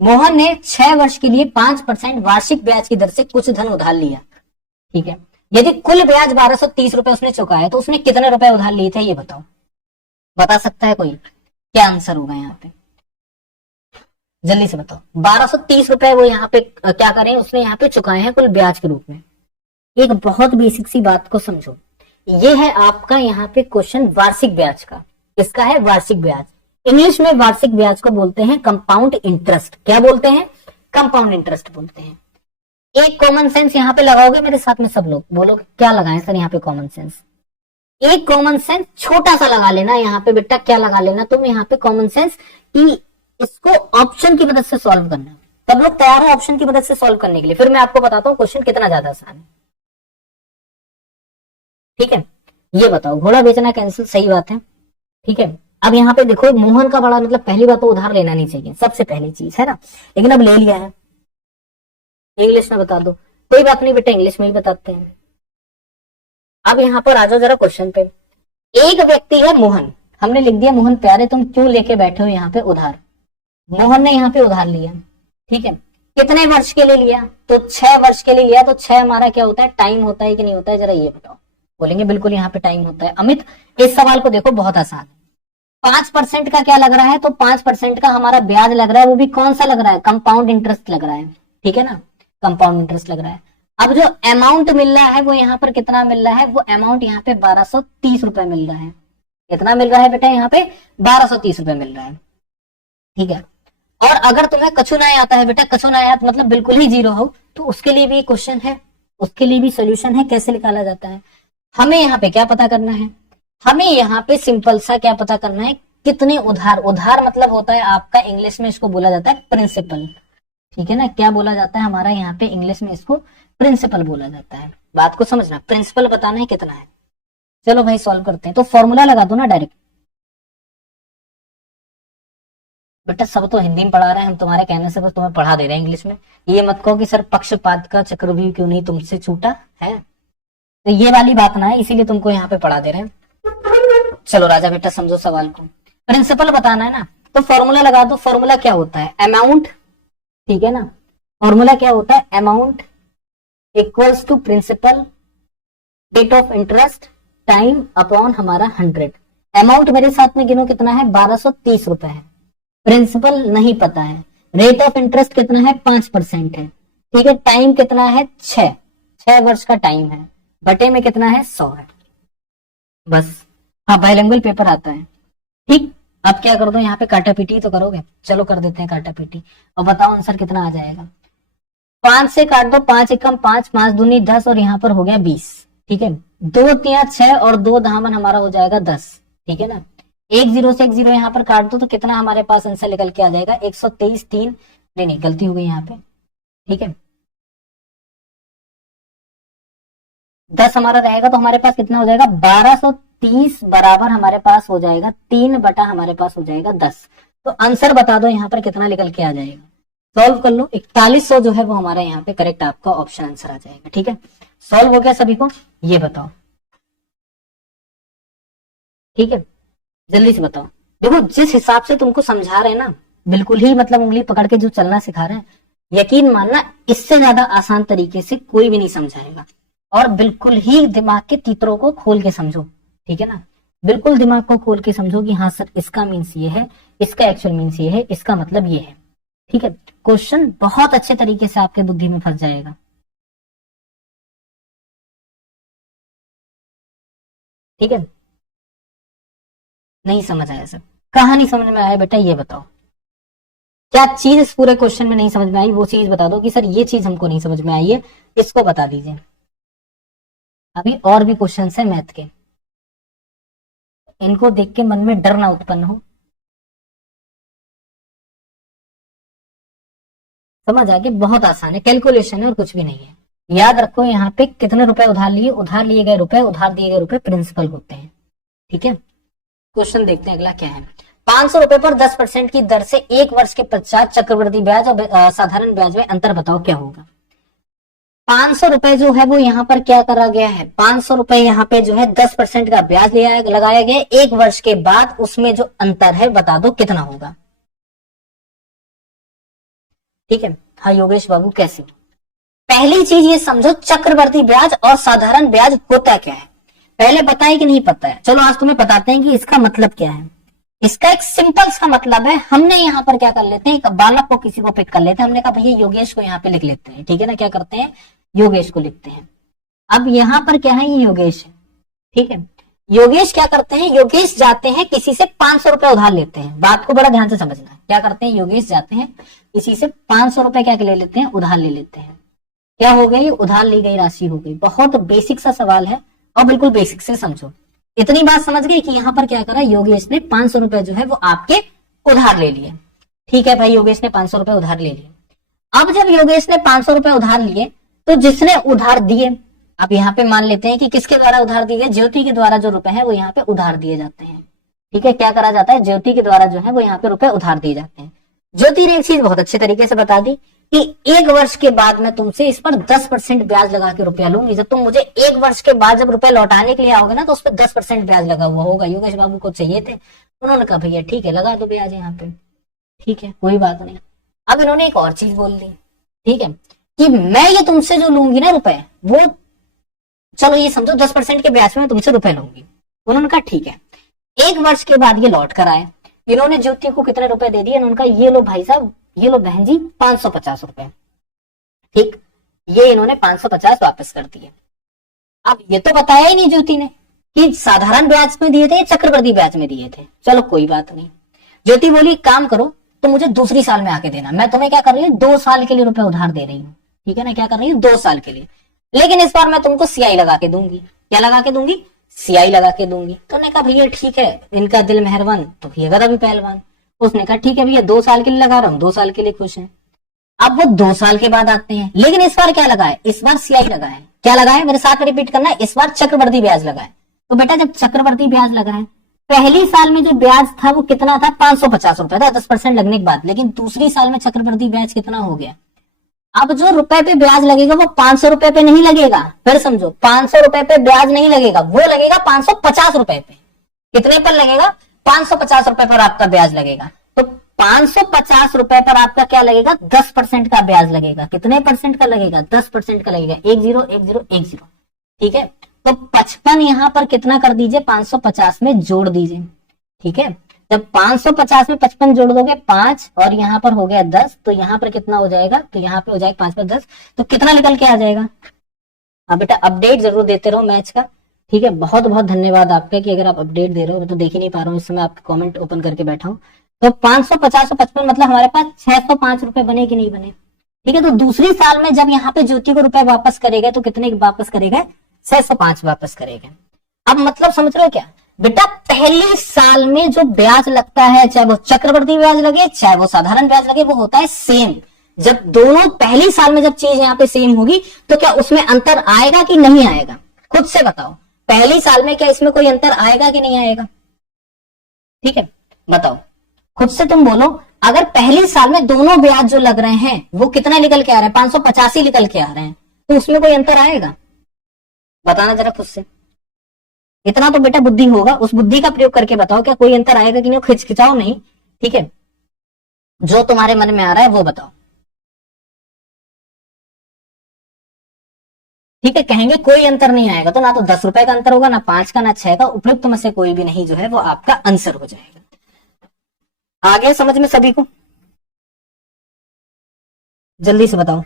मोहन ने 6 वर्ष के लिए 5% वार्षिक ब्याज की दर से कुछ धन उधार लिया। ठीक है, यदि कुल ब्याज 1230 रुपए उसने चुकाया तो उसने कितने रुपए उधार लिए थे, ये बताओ। बता सकता है कोई? क्या आंसर होगा यहाँ पे, जल्दी से बताओ। 1230 रुपए वो यहाँ पे क्या करें, उसने यहाँ पे चुकाए हैं कुल ब्याज के रूप में। एक बहुत बेसिक सी बात को समझो, ये है आपका यहाँ पे क्वेश्चन वार्षिक ब्याज का। किसका है, वार्षिक ब्याज। इंग्लिश में वार्षिक ब्याज को बोलते हैं कंपाउंड इंटरेस्ट। क्या बोलते हैं, कंपाउंड इंटरेस्ट बोलते हैं। एक कॉमन सेंस यहाँ पे लगाओगे मेरे साथ में सब लोग, बोलो क्या लगाएं सर यहाँ पे कॉमन सेंस। एक कॉमन सेंस छोटा सा लगा लेना यहाँ पे बेटा, क्या लगा लेना तुम यहाँ पे कॉमन सेंस, कि इसको ऑप्शन की मदद से सॉल्व करना। तब लोग तैयार हो ऑप्शन की मदद से सॉल्व करने के लिए, फिर मैं आपको बताता हूँ क्वेश्चन कितना ज्यादा आसान है। ठीक है, ये बताओ, घोड़ा बेचना कैंसिल, सही बात है। ठीक है, अब यहाँ पे देखो मोहन का बड़ा मतलब पहली बात तो उधार लेना नहीं चाहिए, सबसे पहली चीज है ना, लेकिन अब ले लिया है। इंग्लिश में बता दो, कोई बात नहीं बेटा, इंग्लिश में ही बताते हैं। अब यहाँ पर आ जाओ जरा क्वेश्चन पे। एक व्यक्ति है मोहन, हमने लिख दिया मोहन प्यारे तुम क्यों लेके बैठे हो यहाँ पे उधार। मोहन ने यहाँ पे उधार लिया, ठीक है, कितने वर्ष के लिए लिया, तो 6 वर्ष के लिए लिया। तो 6 हमारा क्या होता है, टाइम होता है कि नहीं होता है, जरा ये बताओ। बोलेंगे बिल्कुल यहाँ पे टाइम होता है। अमित इस सवाल को देखो बहुत आसान है। 5% का क्या लग रहा है, तो 5% का हमारा ब्याज लग रहा है, वो भी कौन सा लग रहा है, कंपाउंड इंटरेस्ट लग रहा है। ठीक है ना, कंपाउंड इंटरेस्ट लग रहा है। अब जो अमाउंट मिल रहा है वो यहाँ पर कितना मिल रहा है, वो अमाउंट यहाँ पे 1230 रुपए मिल रहा है। कितना मिल रहा है बेटा, यहाँ पे 1230 रुपए मिल रहा है। ठीक है, और अगर तुम्हें कछु ना आता है बेटा, कछु ना आया मतलब बिल्कुल ही जीरो हो, तो उसके लिए भी क्वेश्चन है, उसके लिए भी सोल्यूशन है, कैसे निकाला जाता है। हमें यहाँ पे क्या पता करना है, हमें यहाँ पे सिंपल सा क्या पता करना है, कितने उधार, उधार मतलब होता है आपका इंग्लिश में इसको बोला जाता है प्रिंसिपल। ठीक है ना, क्या बोला जाता है हमारा यहाँ पे इंग्लिश में, इसको प्रिंसिपल बोला जाता है। बात को समझना, प्रिंसिपल बताना है कितना है। चलो भाई सॉल्व करते हैं, तो फॉर्मूला लगा दो ना डायरेक्ट। बेटा सब तो हिंदी में पढ़ा रहे हैं हम, तुम्हारे कहने से बस तुम्हें पढ़ा दे रहे हैं इंग्लिश में। ये मत कहो कि सर पक्षपात का चक्रव्यूह क्यों नहीं तुमसे छूटा है, तो ये वाली बात ना है, इसीलिए तुमको यहाँ पे पढ़ा दे रहे हैं। चलो राजा बेटा समझो सवाल को, प्रिंसिपल बताना है ना, तो फॉर्मूला लगा दो। फॉर्मूला क्या होता है, अमाउंट। ठीक है ना, फॉर्मूला क्या होता है, amount equals to principal rate of interest time upon हमारा 100। अमाउंट मेरे साथ में गिनो कितना है, 1230 रुपए है। प्रिंसिपल नहीं पता है, रेट ऑफ इंटरेस्ट कितना है, 5% है। ठीक है, टाइम कितना है, 6 वर्ष का टाइम है, बटे में कितना है, 100 है। बस, हाँ बाइलिंगुअल पेपर आता है। ठीक, अब क्या कर दो यहाँ पे, काटा पीटी तो करोगे, चलो कर देते हैं काटा पीटी। और बताओ आंसर कितना आ जाएगा। 5 से काट दो, 5 एकम 5, 5 दूनी 10 और यहाँ पर हो गया 20। ठीक है, 2 तिया 6 और 2 धामन हमारा हो जाएगा 10। ठीक है ना, 1 0 से 1 0 यहाँ पर काट दो तो कितना हमारे पास आंसर निकल के आ जाएगा, 123 3, नहीं गलती हो गई यहाँ पे। ठीक है, 10 हमारा रहेगा तो हमारे पास कितना हो जाएगा, 1230 बराबर हमारे पास हो जाएगा 3 बटा हमारे पास हो जाएगा 10। तो आंसर बता दो यहाँ पर कितना निकल के आ जाएगा, सॉल्व कर लो। 4100 जो है वो हमारा यहाँ पे करेक्ट आपका ऑप्शन आंसर आ जाएगा। ठीक है, सॉल्व हो गया सभी को, ये बताओ। ठीक है, जल्दी से बताओ। देखो जिस हिसाब से तुमको समझा रहे हैं ना, बिल्कुल ही मतलब उंगली पकड़ के जो चलना सिखा रहे हैं, यकीन मानना इससे ज्यादा आसान तरीके से कोई भी नहीं समझाएगा। और बिल्कुल ही दिमाग के तीतरों को खोल के समझो, ठीक है ना, बिल्कुल दिमाग को खोल के समझो कि हाँ सर इसका मीन्स ये है, इसका एक्चुअल मीन्स ये है, इसका मतलब ये है, ठीक है। क्वेश्चन बहुत अच्छे तरीके से आपके बुद्धि में फंस जाएगा। ठीक है, नहीं समझ आया सर? कहाँ नहीं समझ में आया बेटा, ये बताओ क्या चीज इस पूरे क्वेश्चन में नहीं समझ में आई, वो चीज बता दो कि सर ये चीज हमको नहीं समझ में आई है, इसको बता दीजिए। अभी और भी क्वेश्चन है मैथ के, इनको देख के मन में डर ना उत्पन्न हो। समझ आ गया, बहुत आसान है, कैलकुलेशन है और कुछ भी नहीं है। याद रखो यहाँ पे कितने रुपए उधार लिए गए रुपए, उधार दिए गए रुपए प्रिंसिपल होते हैं, ठीक है। क्वेश्चन देखते हैं अगला क्या है। 500 रुपए पर 10% की दर से 1 वर्ष के पश्चात चक्रवृद्धि ब्याज और साधारण ब्याज में अंतर बताओ क्या होगा। 500 रुपए जो है वो यहाँ पर क्या करा गया है, 500 रुपए यहाँ पे जो है 10% का ब्याज लगाया गया, 1 वर्ष के बाद उसमें जो अंतर है बता दो कितना होगा। ठीक है, हाँ योगेश बाबू कैसे? पहली चीज ये समझो चक्रवर्ती ब्याज और साधारण ब्याज होता क्या है, पहले बताएं कि नहीं पता है? चलो आज तुम्हें बताते हैं कि इसका मतलब क्या है। इसका एक सिंपल सा मतलब है, हमने यहाँ पर क्या कर लेते हैं, एक बालक को किसी को पिक कर लेते हैं, हमने कहा भैया योगेश को यहाँ पे लिख लेते हैं, ठीक है ना, क्या करते हैं योगेश को लिखते हैं। अब यहाँ पर क्या है, ये योगेश है, ठीक है। योगेश क्या करते हैं, योगेश जाते हैं किसी से 500 रुपए उधार लेते हैं, बात को बड़ा ध्यान से समझना है। क्या करते हैं, योगेश जाते हैं किसी से 500 रुपए क्या ले लेते हैं, उधार ले लेते हैं। क्या हो गई, उधार ली गई राशि हो गई। बहुत बेसिक सा सवाल है और बिल्कुल बेसिक से समझो। इतनी बात समझ गई कि यहाँ पर क्या करा, योगेश ने 500 रुपए जो है वो आपके उधार ले लिए। ठीक है भाई, योगेश ने 500 रुपए उधार ले लिए। अब जब योगेश ने 500 रुपए उधार लिए तो जिसने उधार दिए, अब यहाँ पे मान लेते हैं कि किसके द्वारा उधार दिए, ज्योति के द्वारा जो रुपए हैं वो यहाँ पे उधार दिए जाते हैं। ठीक है, क्या करा जाता है, ज्योति के द्वारा जो है वो यहाँ पे रुपए उधार दिए जाते हैं। ज्योति ने एक चीज बहुत अच्छे तरीके से बता दी कि 1 वर्ष के बाद मैं तुमसे इस पर 10% ब्याज लगा के रुपया लूंगी। जब तुम मुझे 1 वर्ष के बाद जब रुपए लौटाने के लिए आओगे ना तो उस पर 10% ब्याज लगा हुआ होगा। योगेश बाबू को चाहिए थे, उन्होंने कहा भैया ठीक है लगा दो ब्याज यहाँ पे, ठीक है कोई बात नहीं। अब इन्होंने एक और चीज बोल दी, ठीक है, कि मैं ये तुमसे जो लूंगी ना रुपए, वो चलो ये समझो 10% के ब्याज में तुमसे रुपए लूंगी। उन्होंने कहा ठीक है। 1 वर्ष के बाद ये लौट कर आए, इन्होंने ज्योति को कितने रुपए दे दिए, इन्होंने कहा ये लो भाई साहब, ये लो बहन जी 550 रुपए। ठीक, ये इन्होंने 550 वापस कर दिए। अब ये तो बताया ही नहीं ज्योति ने कि साधारण ब्याज में दिए थे या चक्रवृद्धि ब्याज में दिए थे। चलो कोई बात नहीं। ज्योति बोली काम करो तो मुझे दूसरी साल में आके देना, मैं तुम्हें क्या कर रही हूँ 2 साल के लिए रुपए उधार दे रही हूँ, ठीक है ना, क्या कर रही हूँ 2 साल के लिए, लेकिन इस बार मैं तुमको सीआई लगा के दूंगी। क्या लगा के दूंगी, सीआई लगा के दूंगी। तो उन्होंने कहा भैया ठीक है, इनका दिल मेहरबान तो भैया गधा भी पहलवान। उसने कहा ठीक है भैया 2 साल के लिए लगा रहा हूँ, 2 साल के लिए खुश है। अब वो 2 साल के बाद आते हैं, लेकिन इस बार क्या लगा है, इस बार सीआई लगा है। क्या लगा है, मेरे साथ रिपीट करना है, इस बार चक्रवृद्धि ब्याज लगा है। तो बेटा जब चक्रवृद्धि ब्याज लगा है, पहली साल में जो ब्याज था वो कितना था, 550 रुपए था 10% लगने के बाद, लेकिन दूसरी साल में चक्रवृद्धि ब्याज कितना हो गया। अब जो रुपए पे ब्याज लगेगा वो 500 रुपए पे नहीं लगेगा, फिर समझो 500 रुपए पे ब्याज नहीं लगेगा, वो लगेगा 550 रुपए पे। कितने पर लगेगा, 550 रुपए पर आपका ब्याज लगेगा। तो 550 रुपए पर आपका क्या लगेगा, 10% का ब्याज लगेगा। कितने परसेंट का लगेगा, 10% का लगेगा, 101010। ठीक है, तो 55 यहां पर कितना कर दीजिए, 550 में जोड़ दीजिए। ठीक है, जब 550 में 55 जोड़ दोगे 5 और यहाँ पर हो गया 10, तो यहाँ पर कितना हो जाएगा, तो यहाँ पे हो जाएगा 5 पर 10, तो कितना निकल के आ जाएगा। अब बेटा अपडेट जरूर देते रहो मैच का, ठीक है। बहुत बहुत धन्यवाद आपका कि अगर आप अपडेट दे रहे हो, मैं तो देख ही नहीं पा रहा हूँ इस समय, आपका कमेंट ओपन करके बैठा हूँ। तो 550 और 55 मतलब हमारे पास 605 रुपए बने कि नहीं बने। ठीक है, तो दूसरी साल में जब यहाँ पे ज्योति को रुपए वापस करेगा तो कितने वापस करेगा, 605 वापस करेगा। अब मतलब समझ रहे हो क्या बेटा, पहली साल में जो ब्याज लगता है, चाहे वो चक्रवृद्धि ब्याज लगे चाहे वो साधारण ब्याज लगे, वो होता है सेम। जब दोनों पहली साल में जब चीज यहाँ पे सेम होगी तो क्या उसमें अंतर आएगा कि नहीं आएगा, खुद से बताओ। पहली साल में क्या इसमें कोई अंतर आएगा कि नहीं आएगा, ठीक है बताओ, खुद से तुम बोलो। अगर पहली साल में दोनों ब्याज जो लग रहे हैं वो कितना निकल के आ रहे हैं, 585 निकल के आ रहे हैं, तो उसमें कोई अंतर आएगा, बताना जरा खुद से। इतना तो बेटा बुद्धि होगा, उस बुद्धि का प्रयोग करके बताओ क्या कोई अंतर आएगा कि नहीं। खिचखिचाओ नहीं, ठीक है, जो तुम्हारे मन में आ रहा है वो बताओ। ठीक है, कहेंगे कोई अंतर नहीं आएगा तो ना तो 10 रुपए का अंतर होगा, ना 5 का, ना 6 का, उपयुक्त में से कोई भी नहीं जो है वो आपका आंसर हो जाएगा। आ गया समझ में सभी को? जल्दी से बताओ।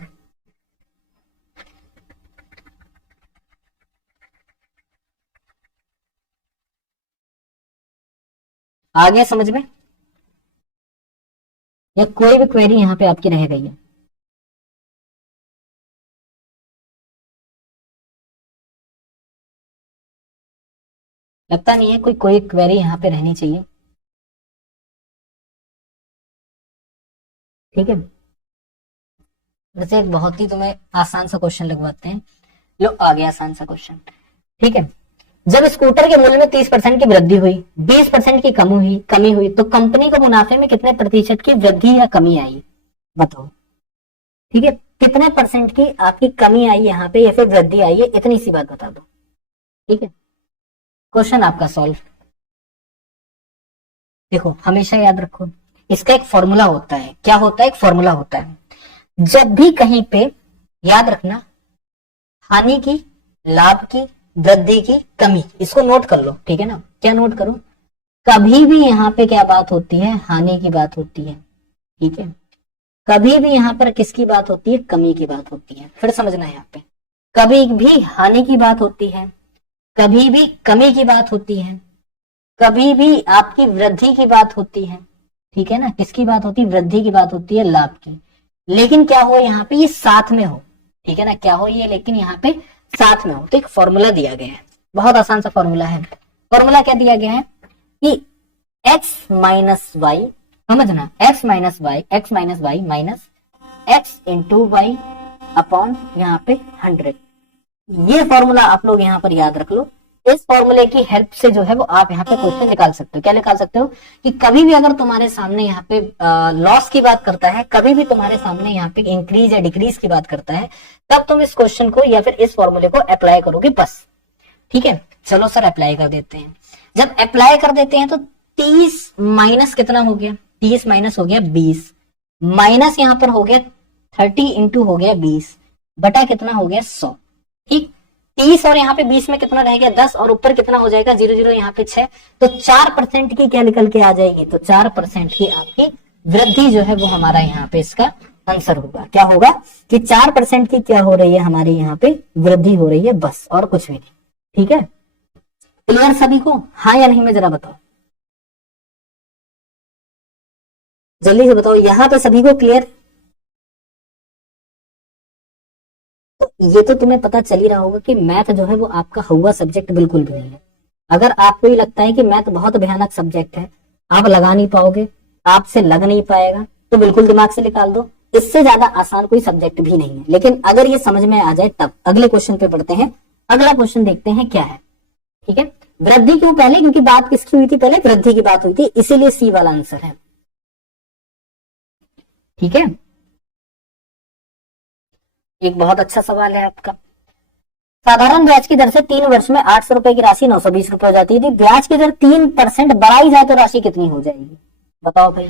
आ गया समझ में, या कोई भी क्वेरी यहां पे आपकी रह गई है? लगता नहीं है कोई कोई क्वेरी यहां पे रहनी चाहिए। ठीक है, वैसे एक बहुत ही तुम्हें आसान सा क्वेश्चन लगवाते हैं। लो आ गया आसान सा क्वेश्चन। ठीक है, जब स्कूटर के मूल्य में 30% की वृद्धि हुई, 20% की कमी हुई तो कंपनी को मुनाफे में कितने प्रतिशत की वृद्धि या कमी आई? बताओ। ठीक है, कितने परसेंट की आपकी कमी आई यहाँ पे या फिर वृद्धि आई है, इतनी सी बात बता दो। ठीक है, क्वेश्चन आपका सॉल्व। देखो हमेशा याद रखो, इसका एक फॉर्मूला होता है। क्या होता है? एक फॉर्मूला होता है। जब भी कहीं पे, याद रखना, हानि की, लाभ की, वृद्धि की, कमी, इसको नोट कर लो। ठीक है ना, क्या नोट करो? कभी भी यहाँ पे क्या बात होती है? हानि की बात होती है। ठीक है, कभी भी यहाँ पर किसकी बात होती है? कमी की बात होती है। फिर समझना है यहाँ पे, कभी भी हानि की बात होती है, कभी भी कमी की बात होती है, कभी भी आपकी वृद्धि की बात होती है। ठीक है ना, किसकी बात होती है? वृद्धि की बात होती है, लाभ की। लेकिन क्या हो यहाँ पे? ये साथ में हो। ठीक है ना, क्या हो ये? लेकिन यहाँ पे साथ में हो। तो एक फॉर्मूला दिया गया है, बहुत आसान सा फॉर्मूला है। फॉर्मूला क्या दिया गया है कि x माइनस वाई, समझना, x minus y minus x into y upon यहाँ पे 100। ये फॉर्मूला आप लोग यहाँ पर याद रख लो। इस फॉर्मूले की हेल्प से जो है वो आप यहाँ पे क्वेश्चन निकाल सकते हो। क्या निकाल सकते हो? कि कभी भी अगर तुम्हारे सामने यहाँ पे लॉस की बात करता है, कभी भी तुम्हारे सामने यहाँ पे इंक्रीज या डिक्रीज की बात करता है, तब तुम इस क्वेश्चन को या फिर इस फॉर्मूले को अप्लाई करोगे बस। ठीक है, चलो सर अप्लाई कर देते हैं। जब अप्लाई कर देते हैं तो 30 माइनस कितना हो गया? 30 माइनस हो गया 20, माइनस यहाँ पर हो गया 30 इंटू हो गया 20 बटा कितना हो गया 100। ठीक, 30 और यहाँ पे 20 में कितना रह गया? 10, और ऊपर कितना हो जाएगा? 0 0 यहाँ पे 6। तो 4% की क्या निकल के आ जाएगी? तो 4% की आपकी वृद्धि जो है वो हमारा यहाँ पे इसका आंसर होगा। क्या होगा? कि 4% की क्या हो रही है? हमारी यहाँ पे वृद्धि हो रही है, बस और कुछ भी नहीं। ठीक है, क्लियर सभी को? हाँ या नहीं में जरा बताओ, जल्दी से बताओ। यहाँ पे सभी को क्लियर? तो ये तो तुम्हें पता चल ही रहा होगा कि मैथ जो है वो आपका हुआ सब्जेक्ट बिल्कुल भी नहीं है। अगर आपको ये लगता है कि मैथ बहुत भयानक सब्जेक्ट है, आप लगा नहीं पाओगे, आपसे लग नहीं पाएगा, तो बिल्कुल दिमाग से निकाल दो। इससे ज्यादा आसान कोई सब्जेक्ट भी नहीं है। लेकिन अगर ये समझ में आ जाए तब। अगले क्वेश्चन पे बढ़ते हैं। अगला क्वेश्चन देखते हैं क्या है। ठीक है, वृद्धि क्यों पहले? क्योंकि बात किसकी हुई थी? पहले वृद्धि की बात हुई थी, इसीलिए सी वाला आंसर है। ठीक है, एक बहुत अच्छा सवाल है आपका। साधारण ब्याज की दर से 3 वर्ष में 800 रुपए की राशि 920 रुपए हो जाती है। यदि ब्याज की दर 3% बढ़ाई जाए तो राशि कितनी हो जाएगी? बताओ भाई।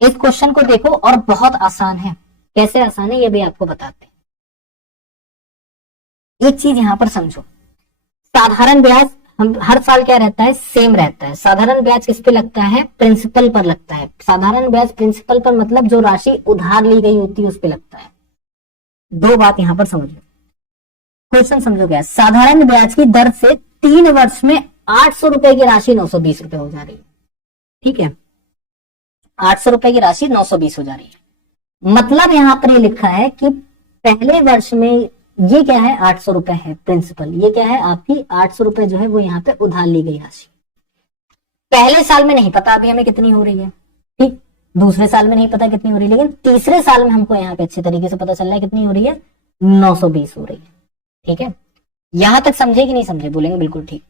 इस क्वेश्चन को देखो, और बहुत आसान है। कैसे आसान है ये भी आपको बताते हैं। एक चीज यहां पर समझो, साधारण ब्याज हम हर साल क्या रहता है? सेम रहता है। साधारण ब्याज किस पे लगता है? प्रिंसिपल पर लगता है। साधारण ब्याज प्रिंसिपल पर मतलब जो राशि उधार ली गई होती है उस पे लगता है। दो बात यहां पर समझो, क्वेश्चन समझो क्या। साधारण ब्याज की दर से 3 वर्ष में 800 रुपए की राशि 920 रुपए हो जा रही है। ठीक है, 800 रुपए की राशि 920 हो जा रही है। मतलब यहां पर ये लिखा है कि पहले वर्ष में ये क्या है? 800 रुपए है प्रिंसिपल। ये क्या है? आपकी 800 रुपए जो है वो यहाँ पे उधार ली गई राशि। पहले साल में नहीं पता अभी हमें कितनी हो रही है, ठीक, दूसरे साल में नहीं पता कितनी हो रही है, लेकिन तीसरे साल में हमको यहाँ पे अच्छे तरीके से पता चल रहा है कितनी हो रही है? 920 हो रही है। ठीक है, यहां तक समझे कि नहीं समझे? बोलेंगे बिल्कुल ठीक।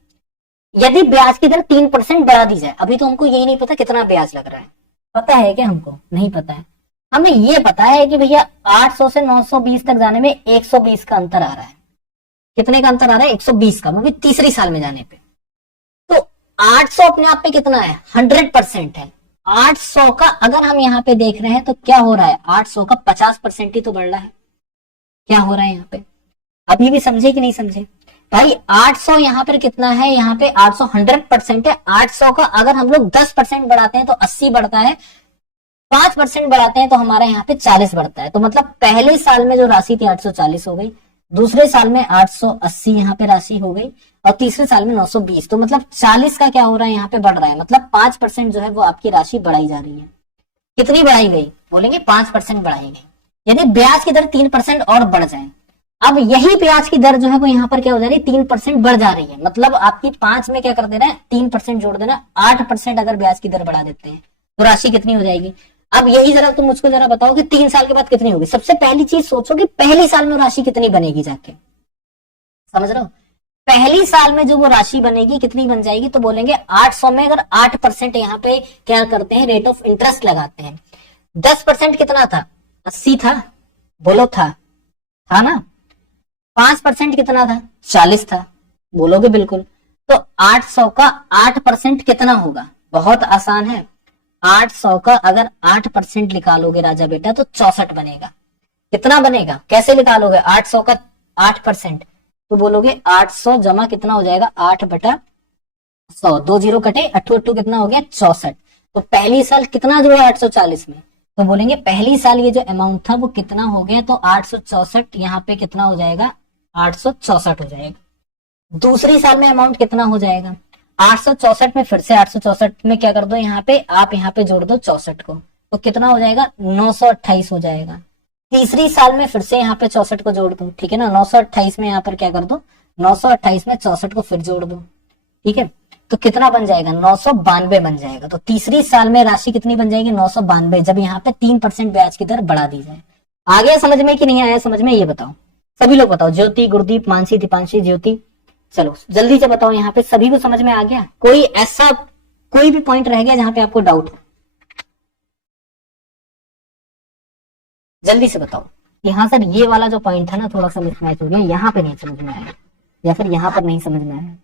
यदि ब्याज की दर 3% बढ़ा दी जाए, अभी तो हमको यही नहीं पता कितना ब्याज लग रहा है। पता है क्या? हमको नहीं पता है। हमें ये पता है कि भैया 800 से 920 तक जाने में 120 का अंतर आ रहा है। कितने का अंतर आ रहा है? 120 का, वो भी तीसरी साल में जाने पे। तो 800 अपने आप पे कितना है? 100% है। 800 का अगर हम यहाँ पे देख रहे हैं तो क्या हो रहा है? 800 का 50% ही तो बढ़ रहा है। क्या हो रहा है यहाँ पे? अभी भी समझे कि नहीं समझे भाई? 800 यहाँ पर कितना है? यहाँ पे 800 100% है। 800 का अगर हम लोग 10% बढ़ाते हैं तो 80 बढ़ता है, 5% बढ़ाते हैं तो हमारा यहाँ पे 40 बढ़ता है। तो मतलब पहले साल में जो राशि थी 840 हो गई, दूसरे साल में 880 यहाँ पे राशि हो गई, और तीसरे साल में 920। तो मतलब 40 का क्या हो रहा है? यहाँ पे बढ़ रहा है। मतलब 5% जो है वो आपकी राशि बढ़ाई जा रही है। कितनी बढ़ाई गई? बोलेंगे 5% बढ़ाई गई। यदि ब्याज की दर 3% और बढ़ जाए, अब यही ब्याज की दर जो है वो यहाँ पर क्या हो जा रही है? 3% बढ़ जा रही है। मतलब आपकी 5 में क्या कर देना है? 3% जोड़ देना। 8% अगर ब्याज की दर बढ़ा देते हैं तो राशि कितनी हो जाएगी? अब यही जरा तुम मुझको जरा बताओ कि 3 साल के बाद कितनी होगी। सबसे पहली चीज सोचो कि पहले साल में राशि कितनी बनेगी जाके। समझ रहे हो? पहली साल में जो वो राशि बनेगी कितनी बन जाएगी? तो बोलेंगे 800 में अगर 8% यहाँ पे क्या करते हैं? रेट ऑफ इंटरेस्ट लगाते हैं। 10% कितना था? 80 था। बोलो था ना? 5% कितना था? 40 था। बोलोगे बिल्कुल। तो 800 का 8% कितना होगा? बहुत आसान है। 800 का अगर 8% निकालोगे राजा बेटा तो 64 बनेगा। कितना बनेगा? कैसे निकालोगे 800 का 8%? तो बोलोगे 800 जमा कितना हो जाएगा? 8/100। 2 जीरो कटे, अट्ठू अट्ठू कितना हो गया? 64। तो पहली साल कितना जुड़ा 840 में? तो बोलेंगे पहली साल ये जो अमाउंट था वो कितना हो गया? तो 864 यहाँ पे कितना हो जाएगा? 864 हो जाएगा। दूसरी साल में अमाउंट कितना हो जाएगा? 864 में फिर से 864 में क्या कर दो? यहाँ पे आप यहाँ पे जोड़ दो 64 को, तो कितना हो जाएगा? 928 हो जाएगा। तीसरी साल में फिर से यहाँ पे 64 को जोड़ दो, ठीक है ना? 928 में यहाँ पर क्या कर दो? 928 में 64 को फिर जोड़ दो, ठीक है? तो कितना बन जाएगा? 992 बन जाएगा। तो तीसरी साल में राशि कितनी बन जाएगी? 992, जब यहाँ पे 3% ब्याज की दर बढ़ा दी जाए। आ गया समझ में कि नहीं आया समझ में? ये बताओ, सभी लोग बताओ। ज्योति, गुरदीप, मानसी, दीपांशी, ज्योति, चलो जल्दी से बताओ। यहाँ पे सभी को समझ में आ गया? कोई ऐसा कोई भी पॉइंट रह गया जहां पे आपको डाउट हो? जल्दी से बताओ। यहाँ सर ये वाला जो पॉइंट था ना थोड़ा सा मिसमैच हो गया, यहाँ पे नहीं समझ में आया, या फिर यहाँ पर नहीं समझ में आया।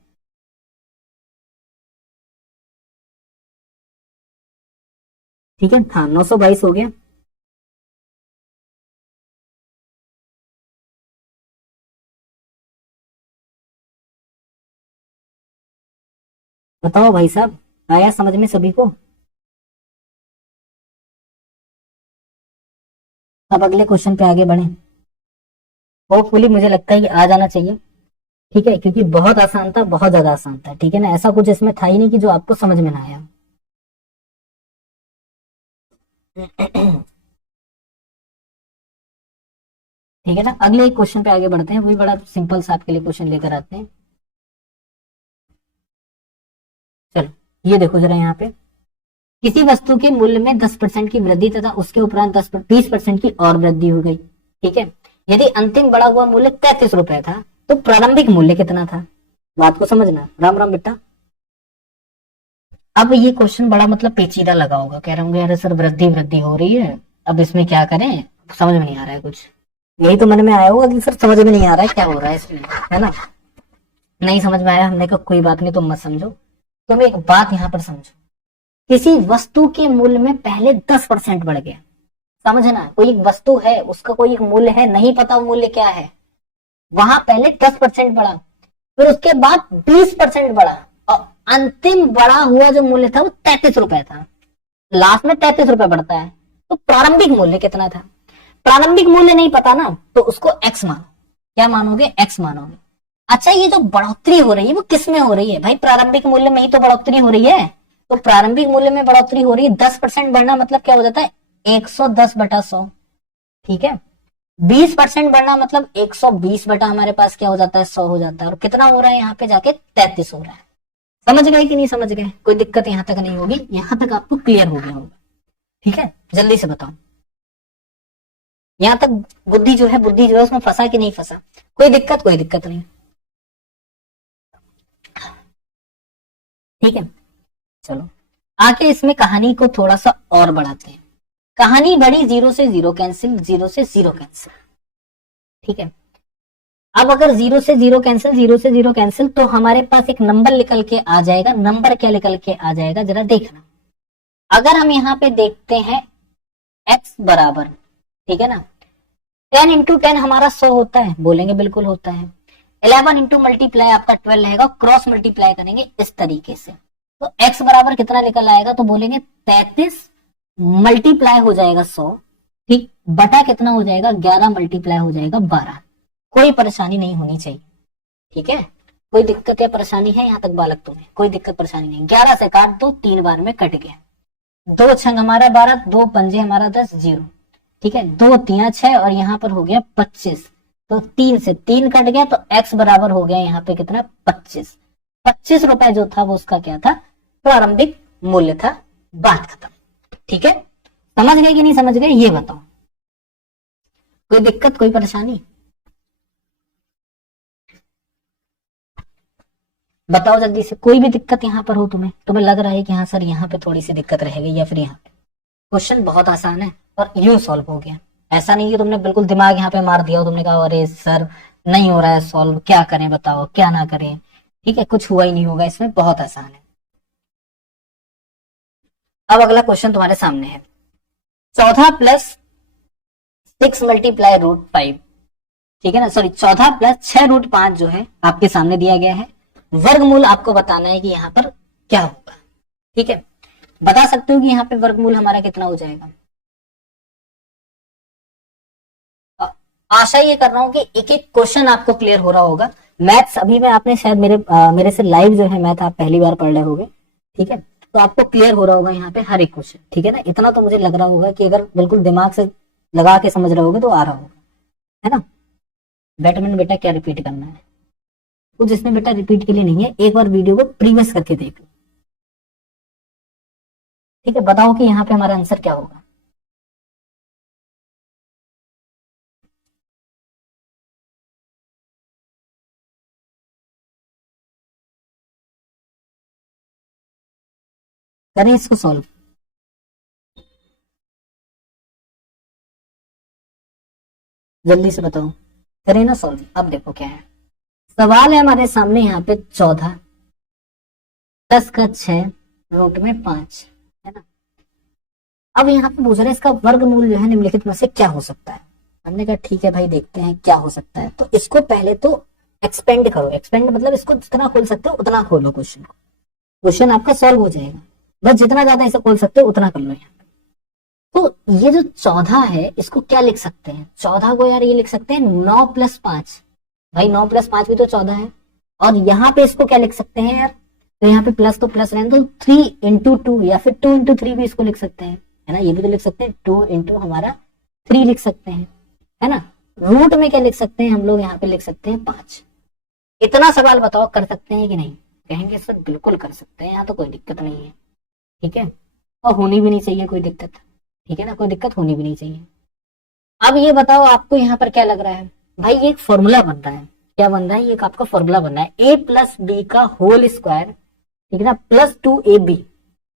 ठीक है, हाँ 922 हो गया। बताओ भाई साहब, आया समझ में सभी को? अब अगले क्वेश्चन पे आगे बढ़े। होपफुली मुझे लगता है कि आ जाना चाहिए, ठीक है, क्योंकि बहुत आसान था, बहुत ज्यादा आसान था, ठीक है ना? ऐसा कुछ इसमें था ही नहीं कि जो आपको समझ में ना आया। ठीक है ना? अगले एक क्वेश्चन पे आगे बढ़ते हैं, वही बड़ा सिंपल सा आपके लिए क्वेश्चन लेकर आते हैं। चलो ये देखो जरा यहाँ पे, किसी वस्तु के मूल्य में 10% की वृद्धि तथा उसके उपरांत 20% की और वृद्धि हो गई, ठीक है? यदि अंतिम बढ़ा हुआ मूल्य 33 रुपए था तो प्रारंभिक मूल्य कितना था? बात को समझना। राम राम बेटा। अब ये क्वेश्चन बड़ा मतलब पेचीदा लगा होगा, कह रहे होंगे अरे सर वृद्धि वृद्धि हो रही है, अब इसमें क्या करें? समझ में नहीं आ रहा है कुछ। यही तो मन में आया होगा कि सर समझ में नहीं आ रहा है क्या हो रहा है इसमें, है ना? नहीं समझ में आया, हमने कहा कोई बात नहीं, तुम मत समझो, तुम एक बात यहाँ पर समझो। किसी वस्तु के मूल्य में पहले 10% बढ़ गया, समझना। कोई एक वस्तु है, उसका कोई एक मूल्य है, नहीं पता वो मूल्य क्या है, वहां पहले 10% बढ़ा, फिर उसके बाद 20% बढ़ा, और अंतिम बढ़ा हुआ जो मूल्य था वो 33 रुपए था। लास्ट में 33 रुपए बढ़ता है, तो प्रारंभिक मूल्य कितना था? प्रारंभिक मूल्य नहीं पता ना, तो उसको एक्स मानो। क्या मानोगे? एक्स मानोगे। अच्छा ये जो बढ़ोतरी हो रही है वो किस में हो रही है भाई? प्रारंभिक मूल्य में ही तो बढ़ोतरी हो रही है। तो प्रारंभिक मूल्य में बढ़ोतरी हो रही है, 10% बढ़ना मतलब क्या हो जाता है? 110/100, ठीक है? 20% बढ़ना मतलब 120 बटा हमारे पास क्या हो जाता है? 100 हो जाता है। और कितना हो रहा है यहाँ पे जाके? 33 हो रहा है। समझ गए कि नहीं समझ गए? कोई दिक्कत यहाँ तक नहीं होगी, यहाँ तक आपको क्लियर हो गया होगा, ठीक है? जल्दी से बताओ यहाँ तक बुद्धि जो है उसमें फंसा कि नहीं फंसा? कोई दिक्कत? कोई दिक्कत नहीं, ठीक है? चलो आगे इसमें कहानी को थोड़ा सा और बढ़ाते हैं। कहानी बढ़ी 0 से 0 कैंसिल, 0 से 0 कैंसिल, ठीक है? अब अगर जीरो से जीरो कैंसिल, जीरो से जीरो कैंसिल, तो हमारे पास एक नंबर निकल के आ जाएगा। नंबर क्या निकल के आ जाएगा जरा देखना। अगर हम यहाँ पे देखते हैं x बराबर, ठीक है ना, 10 इंटू 10 हमारा 100 होता है, बोलेंगे बिल्कुल होता है। 11 इंटू मल्टीप्लाई आपका 12 रहेगा, क्रॉस मल्टीप्लाई करेंगे इस तरीके से, तो x बराबर कितना निकल आएगा, तो बोलेंगे 33 मल्टीप्लाई हो जाएगा 100, ठीक, बटा कितना हो जाएगा 11 मल्टीप्लाई हो जाएगा 12। कोई परेशानी नहीं होनी चाहिए, ठीक है, कोई दिक्कत या परेशानी है यहाँ तक बालक तुम्हें? कोई दिक्कत परेशानी नहीं। 11 से काट दो, 3 बार में कट गया, 2 छंग हमारा 12, 2 पंजे हमारा 10, 0, ठीक है, 2 3 6 और यहाँ पर हो गया 25, तो 3 से 3 कट गया, तो x बराबर हो गया यहाँ पे कितना 25। 25 रुपए जो था वो उसका क्या था, प्रारंभिक मूल्य था। बात खत्म, ठीक है, समझ गए कि नहीं समझ गए ये बताओ? कोई दिक्कत कोई परेशानी बताओ जल्दी से। कोई भी दिक्कत यहाँ पर हो तुम्हें लग रहा है कि हाँ सर यहाँ पे थोड़ी सी दिक्कत रहेगी, या फिर यहाँ पे क्वेश्चन बहुत आसान है और यूं सॉल्व हो गया। ऐसा नहीं कि तुमने बिल्कुल दिमाग यहाँ पे मार दिया हो, तुमने कहा अरे सर नहीं हो रहा है सॉल्व, क्या करें बताओ क्या ना करें, ठीक है, कुछ हुआ ही नहीं होगा इसमें, बहुत आसान है। अब अगला क्वेश्चन तुम्हारे सामने है, 14 प्लस 6 मल्टीप्लाई रूट 5, ठीक है ना, सॉरी 14 प्लस 6 रूट 5 जो है आपके सामने दिया गया है। वर्गमूल आपको बताना है कि यहाँ पर क्या होगा, ठीक है, बता सकते हो कि यहाँ पे वर्गमूल हमारा कितना हो जाएगा? आशा ये कर रहा हूं कि एक एक क्वेश्चन आपको क्लियर हो रहा होगा। मैथ्स अभी में आपने शायद मेरे से लाइव जो है मैथ आप पहली बार पढ़ रहे होगे, ठीक है, तो आपको क्लियर हो रहा होगा यहाँ पे हर एक क्वेश्चन, ठीक है ना। इतना तो मुझे लग रहा होगा कि अगर बिल्कुल दिमाग से लगा के समझ रहे होगे तो आ रहा होगा, है ना। बैटमैन बेटा क्या रिपीट करना है, कुछ इसमें बेटा रिपीट के लिए नहीं है, एक बार वीडियो को प्रीवियस करके देख लो, ठीक है। बताओ कि यहाँ पे हमारा आंसर क्या होगा? करें इसको सॉल्व, जल्दी से बताओ, करें ना सॉल्व। अब देखो क्या है सवाल है हमारे सामने, यहाँ पे 14 10 का 6 रूट में 5, है ना। अब यहाँ पे पूछ रहे इसका वर्गमूल जो है निम्नलिखित में से क्या हो सकता है। हमने कहा ठीक है भाई देखते हैं क्या हो सकता है, तो इसको पहले तो एक्सपेंड करो। एक्सपेंड मतलब इसको जितना खोल सकते हो उतना खोलो क्वेश्चन को, क्वेश्चन आपका सॉल्व हो जाएगा। बस जितना ज्यादा इसे खोल सकते हो उतना कर लो यहाँ पे। तो ये जो 14 है इसको क्या लिख सकते हैं, 14 को यार ये लिख सकते हैं 9 प्लस 5, भाई 9 प्लस 5 भी तो 14 है। और यहाँ पे इसको क्या लिख सकते हैं यार, तो यहाँ पे प्लस तो प्लस रहने दो, 3 इंटू 2 या फिर 2 इंटू 3 भी इसको लिख सकते हैं, है ना। ये भी तो लिख सकते हैं 2 इंटू हमारा 3 लिख सकते हैं, है ना। रूट में क्या लिख सकते हैं हम लोग, यहाँ पे लिख सकते हैं 5। इतना सवाल बताओ कर सकते हैं कि नहीं? कहेंगे सर बिल्कुल कर सकते हैं, यहाँ तो कोई दिक्कत नहीं है, ठीक है, और होनी भी नहीं चाहिए कोई दिक्कत, ठीक है ना, कोई दिक्कत होनी भी नहीं चाहिए। अब ये बताओ आपको यहाँ पर क्या लग रहा है, भाई ये एक फॉर्मूला बन रहा है, क्या बन रहा है, ये एक आपका फॉर्मूला बन रहा है, ए प्लस बी का होल स्क्वायर, ठीक है ना, प्लस 2ab,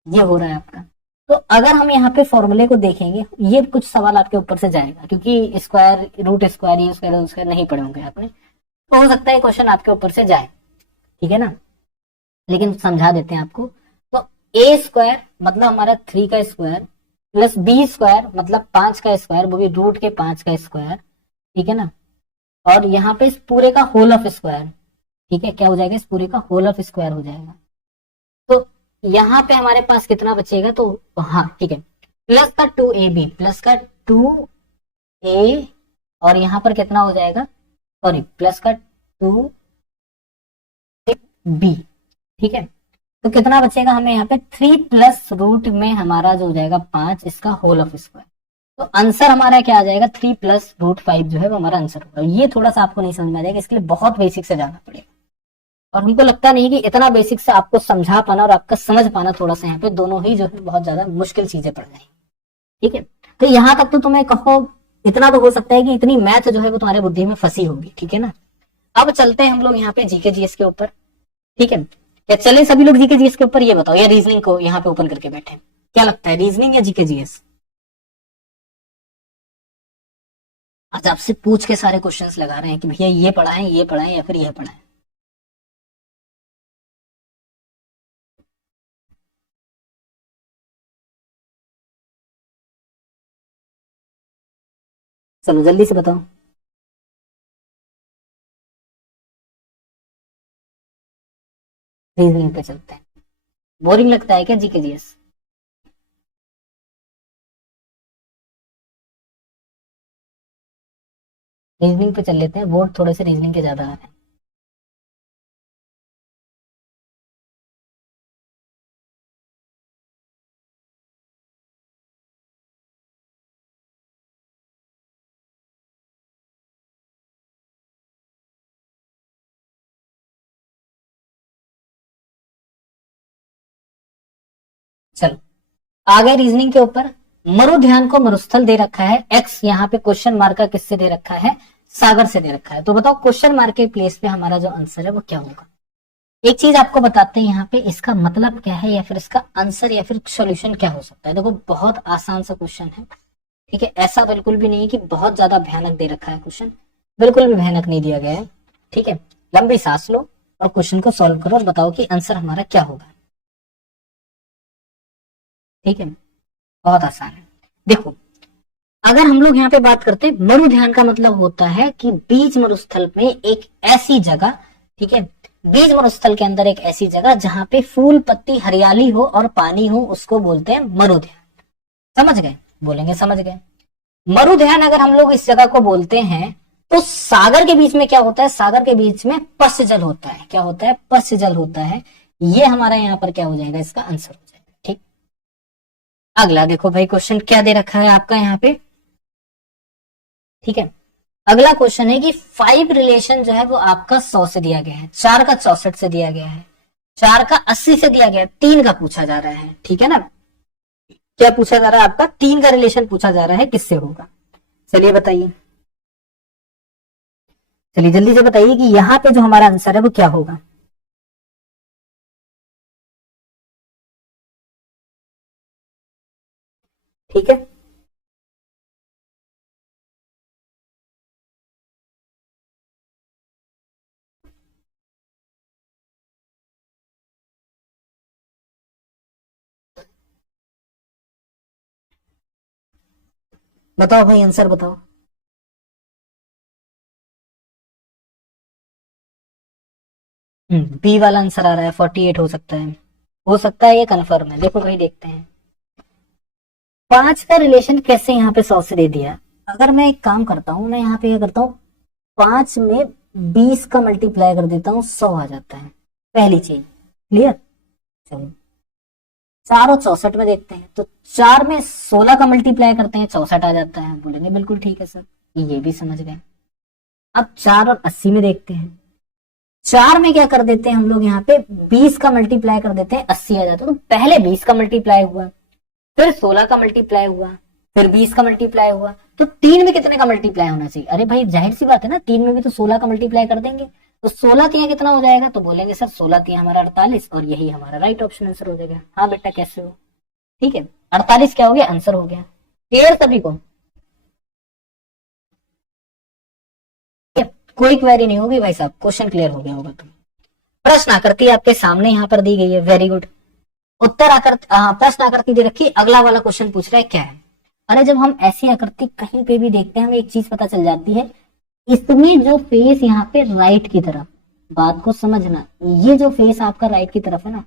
ये हो रहा है आपका। तो अगर हम यहाँ पे फॉर्मूले को देखेंगे, ये कुछ सवाल आपके ऊपर से जाएगा क्योंकि स्क्वायर रूट स्क्वायर ये स्क्वायर नहीं पढ़े होंगे आपने, तो हो सकता है क्वेश्चन आपके ऊपर से जाए, ठीक है ना, लेकिन समझा देते हैं आपको। तो ए स्क्वायर मतलब हमारा 3 का स्क्वायर प्लस बी स्क्वायर मतलब 5 का स्क्वायर, वो भी रूट के 5 का स्क्वायर, ठीक है ना, और यहाँ पे इस पूरे का होल ऑफ स्क्वायर, ठीक है, क्या हो जाएगा, इस पूरे का होल ऑफ स्क्वायर हो जाएगा। तो यहाँ पे हमारे पास कितना बचेगा, तो हाँ ठीक है, प्लस का 2ab प्लस का 2a और यहाँ पर कितना हो जाएगा, सॉरी प्लस का 2b, ठीक है। तो कितना बचेगा हमें यहाँ पे 3 प्लस रूट में हमारा जो हो जाएगा 5, इसका होल ऑफ स्क्वायर। तो आंसर हमारा क्या आ जाएगा, 3 प्लस रूट 5 जो है वो हमारा आंसर होगा। ये थोड़ा सा आपको नहीं समझ में आ जाएगा, इसके लिए बहुत बेसिक से जाना पड़ेगा, और हमको लगता नहीं कि इतना बेसिक से आपको समझा पाना और आपका समझ पाना थोड़ा सा यहाँ पे दोनों ही जो है बहुत ज्यादा मुश्किल चीजें पड़ जाएंगी, ठीक है। तो यहाँ तक तो तुम्हें कहो इतना तो हो सकता है कि इतनी मैथ जो है वो तुम्हारे बुद्धि में फंसी होगी, ठीक है ना। अब चलते हैं हम लोग यहाँ पे जीके जीएस के ऊपर, ठीक है, या चले सभी लोग जीके जीएस के ऊपर। ये बताओ या रीजनिंग को यहाँ पे ओपन करके बैठे, क्या लगता है रीजनिंग या जीके जीएस? आज आपसे पूछ के सारे क्वेश्चंस लगा रहे हैं कि भैया ये पढ़ा है, ये पढ़ा है, या फिर ये पढ़ा है। चलो जल्दी से बताओ। रीजनिंग पे चलते हैं। बोरिंग लगता है क्या जीके जीएस? रीजनिंग पे चल लेते हैं, वोट थोड़े से रीजनिंग के ज्यादा आ रहे हैं। चलो आ गए रीजनिंग के ऊपर। मरु ध्यान को मरुस्थल दे रखा है, एक्स यहाँ पे क्वेश्चन मार्क का किससे दे रखा है? सागर से दे रखा है। तो बताओ क्वेश्चन मार्क के प्लेस पे हमारा जो आंसर है वो क्या होगा? एक चीज आपको बताते हैं यहाँ पे, इसका मतलब क्या है या फिर इसका आंसर या फिर सोल्यूशन क्या हो सकता है। देखो बहुत आसान सा क्वेश्चन है, ठीक है। ऐसा बिल्कुल भी नहीं है कि बहुत ज्यादा भयानक दे रखा है क्वेश्चन, बिल्कुल भी भयानक नहीं दिया गया है, ठीक है। लंबी सांस लो और क्वेश्चन को सॉल्व करो और बताओ कि आंसर हमारा क्या होगा, ठीक है। बहुत आसान है। देखो अगर हम लोग यहाँ पे बात करते हैं, मरु ध्यान का मतलब होता है कि बीज मरुस्थल में एक ऐसी जगह, ठीक है, बीज मरुस्थल के अंदर एक ऐसी जगह जहां पे फूल पत्ती हरियाली हो और पानी हो, उसको बोलते हैं मरु ध्यान। समझ गए? बोलेंगे समझ गए। मरु ध्यान अगर हम लोग इस जगह को बोलते हैं तो सागर के बीच में क्या होता है? सागर के बीच में पश्च जल होता है। क्या होता है? पश्च जल होता है। ये हमारा यहाँ पर क्या हो जाएगा? इसका आंसर हो जाएगा, ठीक। अगला देखो भाई, क्वेश्चन क्या दे रखा है आपका यहाँ पे, ठीक है। अगला क्वेश्चन है कि 5 रिलेशन जो है वो आपका 100 से दिया गया है, 4 का 64 से दिया गया है, 4 का 80 से दिया गया है, 3 का पूछा जा रहा है, ठीक है ना। क्या पूछा जा रहा है आपका? 3 का रिलेशन पूछा जा रहा है, किससे होगा? चलिए बताइए, चलिए जल्दी से बताइए कि यहाँ पे जो हमारा आंसर है वो क्या होगा। ठीक है, बताओ भाई आंसर बताओ। बी वाला आंसर आ रहा है, 48 हो सकता है, हो सकता है ये कंफर्म है। देखो भाई देखते हैं, 5 का रिलेशन कैसे यहाँ पे 100 से दे दिया। अगर मैं एक काम करता हूँ, मैं यहाँ पे क्या करता हूँ, 5 में 20 का मल्टीप्लाई कर देता हूँ, 100 आ जाता है। पहली चीज क्लियर। चलिए 4 और 64 में देखते हैं, तो 4 में 16 का मल्टीप्लाई करते हैं, 64 आ जाता है। बोलेंगे बिल्कुल ठीक है सर, ये भी समझ गए। अब 4 और 80 में देखते हैं, 4 में क्या कर देते हैं हम लोग, यहाँ पे 20 का मल्टीप्लाई कर देते हैं, 80 आ जाता है। तो पहले 20 का मल्टीप्लाई हुआ, फिर 16 का मल्टीप्लाई हुआ, फिर 20 का मल्टीप्लाई हुआ, तो 3 में कितने का मल्टीप्लाई होना चाहिए? अरे भाई जाहिर सी बात है ना, 3 में भी तो 16 का मल्टीप्लाई कर देंगे, तो 16 तिया कितना हो जाएगा? तो बोलेंगे सर 16 तिया हमारा 48, और यही हमारा राइट ऑप्शन आंसर हो जाएगा। हाँ बेटा कैसे हो, ठीक है। 48 क्या हो गया? आंसर हो गया। क्लियर सभी को? कोई क्वेरी नहीं होगी भाई साहब, क्वेश्चन क्लियर हो गया होगा। तो प्रश्न आकृति आपके सामने यहाँ पर दी गई है, वेरी गुड। उत्तर आकृति, प्रश्न आकृति दे रखी है। अगला वाला क्वेश्चन पूछ रहा है क्या है। अरे जब हम ऐसी आकृति कहीं पे भी देखते हैं, हमें एक चीज पता चल जाती है, इसमें जो फेस यहाँ पे राइट की तरफ, बात को समझना, ये जो फेस आपका राइट की तरफ है ना,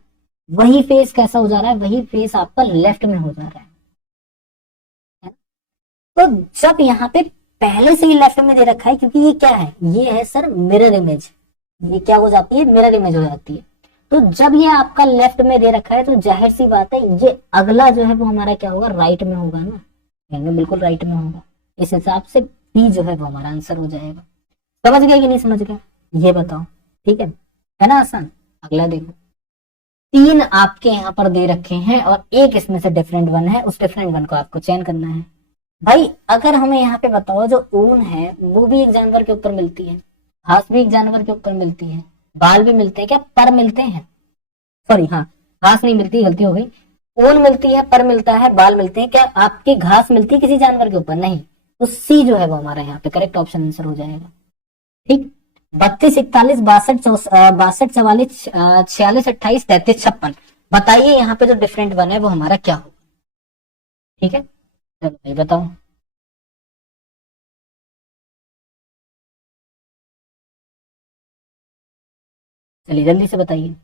वही फेस कैसा हो जा रहा है? वही फेस आपका लेफ्ट में हो जा रहा है। तो जब यहाँ पे पहले से ही लेफ्ट में दे रखा है, क्योंकि ये क्या है, ये है सर मिरर इमेज, ये क्या हो जाती है? मिरर इमेज हो जाती है। तो जब ये आपका लेफ्ट में दे रखा है, तो जाहिर सी बात है ये अगला जो है वो हमारा क्या होगा? राइट में होगा ना, यानी बिल्कुल राइट में होगा। इस हिसाब से बी जो है वो हमारा आंसर हो जाएगा। समझ गए कि नहीं समझ गए, ये बताओ, ठीक है ना आसान। अगला देखो, 3 आपके यहाँ पर दे रखे हैं और एक इसमें से डिफरेंट वन है, उस डिफरेंट वन को आपको चयन करना है। भाई अगर हमें यहाँ पे बताओ, जो ऊन है वो भी एक जानवर के ऊपर मिलती है, घास भी एक जानवर के ऊपर मिलती है, बाल भी मिलते हैं, क्या पर मिलते हैं? सॉरी हाँ, घास नहीं मिलती, गलती हो गई। ऊन मिलती है, पर मिलता है, बाल मिलते हैं, क्या आपकी घास मिलती है किसी जानवर के ऊपर? नहीं। तो सी जो है वो हमारा यहाँ पे करेक्ट ऑप्शन आंसर हो जाएगा। ठीक, 32, 41, 62, 44, 46, 28, 33, 56। बताइए यहाँ पे जो डिफरेंट वन है वो हमारा क्या होगा। ठीक है, चलो भाई बताओ। चलिए जल्दी से बताइए।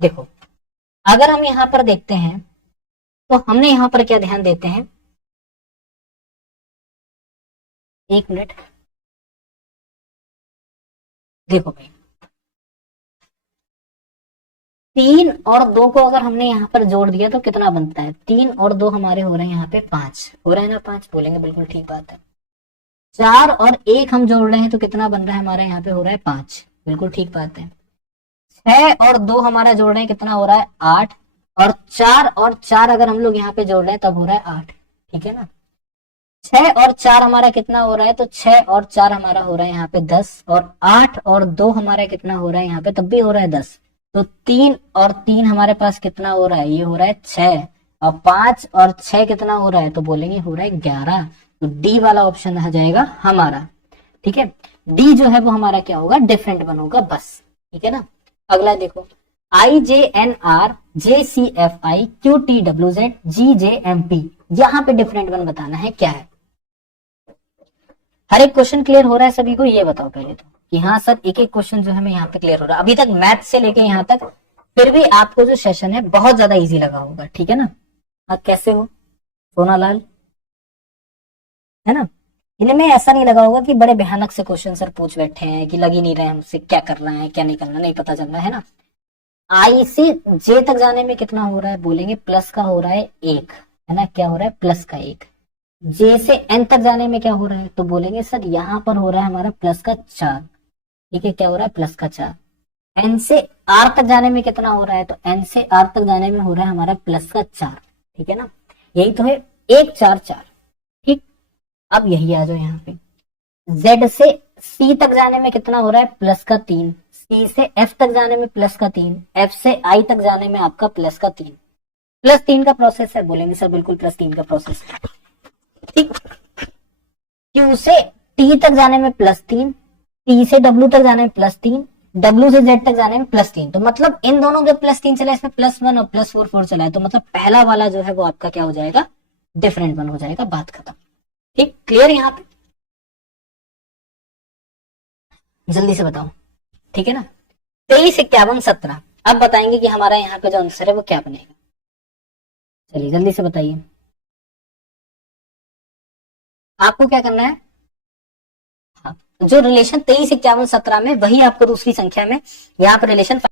देखो, अगर हम यहाँ पर देखते हैं तो हमने यहाँ पर क्या ध्यान देते हैं, एक मिनट। देखो भाई, 3 और 2 को अगर हमने यहाँ पर जोड़ दिया तो कितना बनता है, 3 और 2 हमारे हो रहे हैं यहाँ पे 5, हो रहे हैं ना 5, बोलेंगे बिल्कुल ठीक बात है। 4 और 1 हम जोड़ रहे हैं तो कितना बन रहा है हमारा यहाँ पे, हो रहा है 5, बिल्कुल ठीक बात है। 6 और 2 हमारा जोड़ रहे हैं, कितना हो रहा है 8, और 4 अगर हम लोग यहाँ पे जोड़ रहे हैं तब हो रहा है 8, ठीक है ना। 6 और 4 हमारा कितना हो रहा है, तो 6 और 4 हमारा हो रहा है यहाँ पे 10, और 8 और 2 हमारा कितना हो रहा है यहाँ पे, तब भी हो रहा है 10। तो 3 और 3 हमारे पास कितना हो रहा है, ये हो रहा है 6, और 5 और 6 कितना हो रहा है, तो बोलेंगे हो रहा है 11। तो डी वाला ऑप्शन आ जाएगा हमारा। ठीक है, डी जो है वो हमारा क्या होगा, डिफरेंट वन होगा बस। ठीक है ना। अगला देखो, IJNR JCFI QTWZ GJMP, यहाँ पे डिफरेंट वन बताना है क्या है। हर एक क्वेश्चन क्लियर हो रहा है सभी को, ये बताओ पहले तो कि हाँ सर एक एक क्वेश्चन जो है हमें यहाँ पे क्लियर हो रहा है अभी तक, मैथ से लेके यहाँ तक। फिर भी आपको जो सेशन है बहुत ज्यादा इजी लगा होगा, ठीक है ना। आप कैसे हो सोनालाल, है ना। इनमें ऐसा नहीं लगा होगा कि बड़े भयानक से क्वेश्चन सर पूछ बैठे हैं कि लग ही नहीं रहे हमसे, क्या करना है क्या नहीं करना नहीं पता चल रहा है ना। आई से जे तक जाने में कितना हो रहा है, बोलेंगे प्लस का हो रहा है 1, है ना, क्या हो रहा है प्लस का 1। जे से एन तक जाने में क्या हो रहा है, तो बोलेंगे सर यहाँ पर हो रहा है हमारा प्लस का 4, ठीक है, क्या हो रहा है प्लस का 4। एन से आर तक जाने में कितना हो रहा है, तो एन से आर तक जाने में हो रहा है हमारा प्लस का 4, ठीक है ना। यही तो है 1 4 4। ठीक, अब यही आ जाओ यहाँ पे, जेड से सी तक जाने में कितना हो रहा है, प्लस का 3। सी से एफ तक जाने में प्लस का 3, एफ से आई तक जाने में आपका प्लस का 3। +3 का प्रोसेस है, बोलेंगे सर बिल्कुल +3 का प्रोसेस है। ठीक, क्यू से टी तक जाने में +3, टी से डब्ल्यू तक जाने में +3, डब्ल्यू से जेड तक जाने में +3। तो मतलब इन दोनों के +3 चला, इसमें +1 और +4 4 चला है, तो मतलब पहला वाला जो है वो आपका क्या हो जाएगा, डिफरेंट वन हो जाएगा, बात खत्म। ठीक, क्लियर यहाँ पे, जल्दी से बताओ। ठीक है ना। 23, 51, 17, अब बताएंगे कि हमारा यहाँ पे जो आंसर है वो क्या बनेगा। चलिए जल्दी से बताइए, आपको क्या करना है। हाँ, जो रिलेशन 23, 51, 17 में, वही आपको दूसरी संख्या में यहाँ पर रिलेशन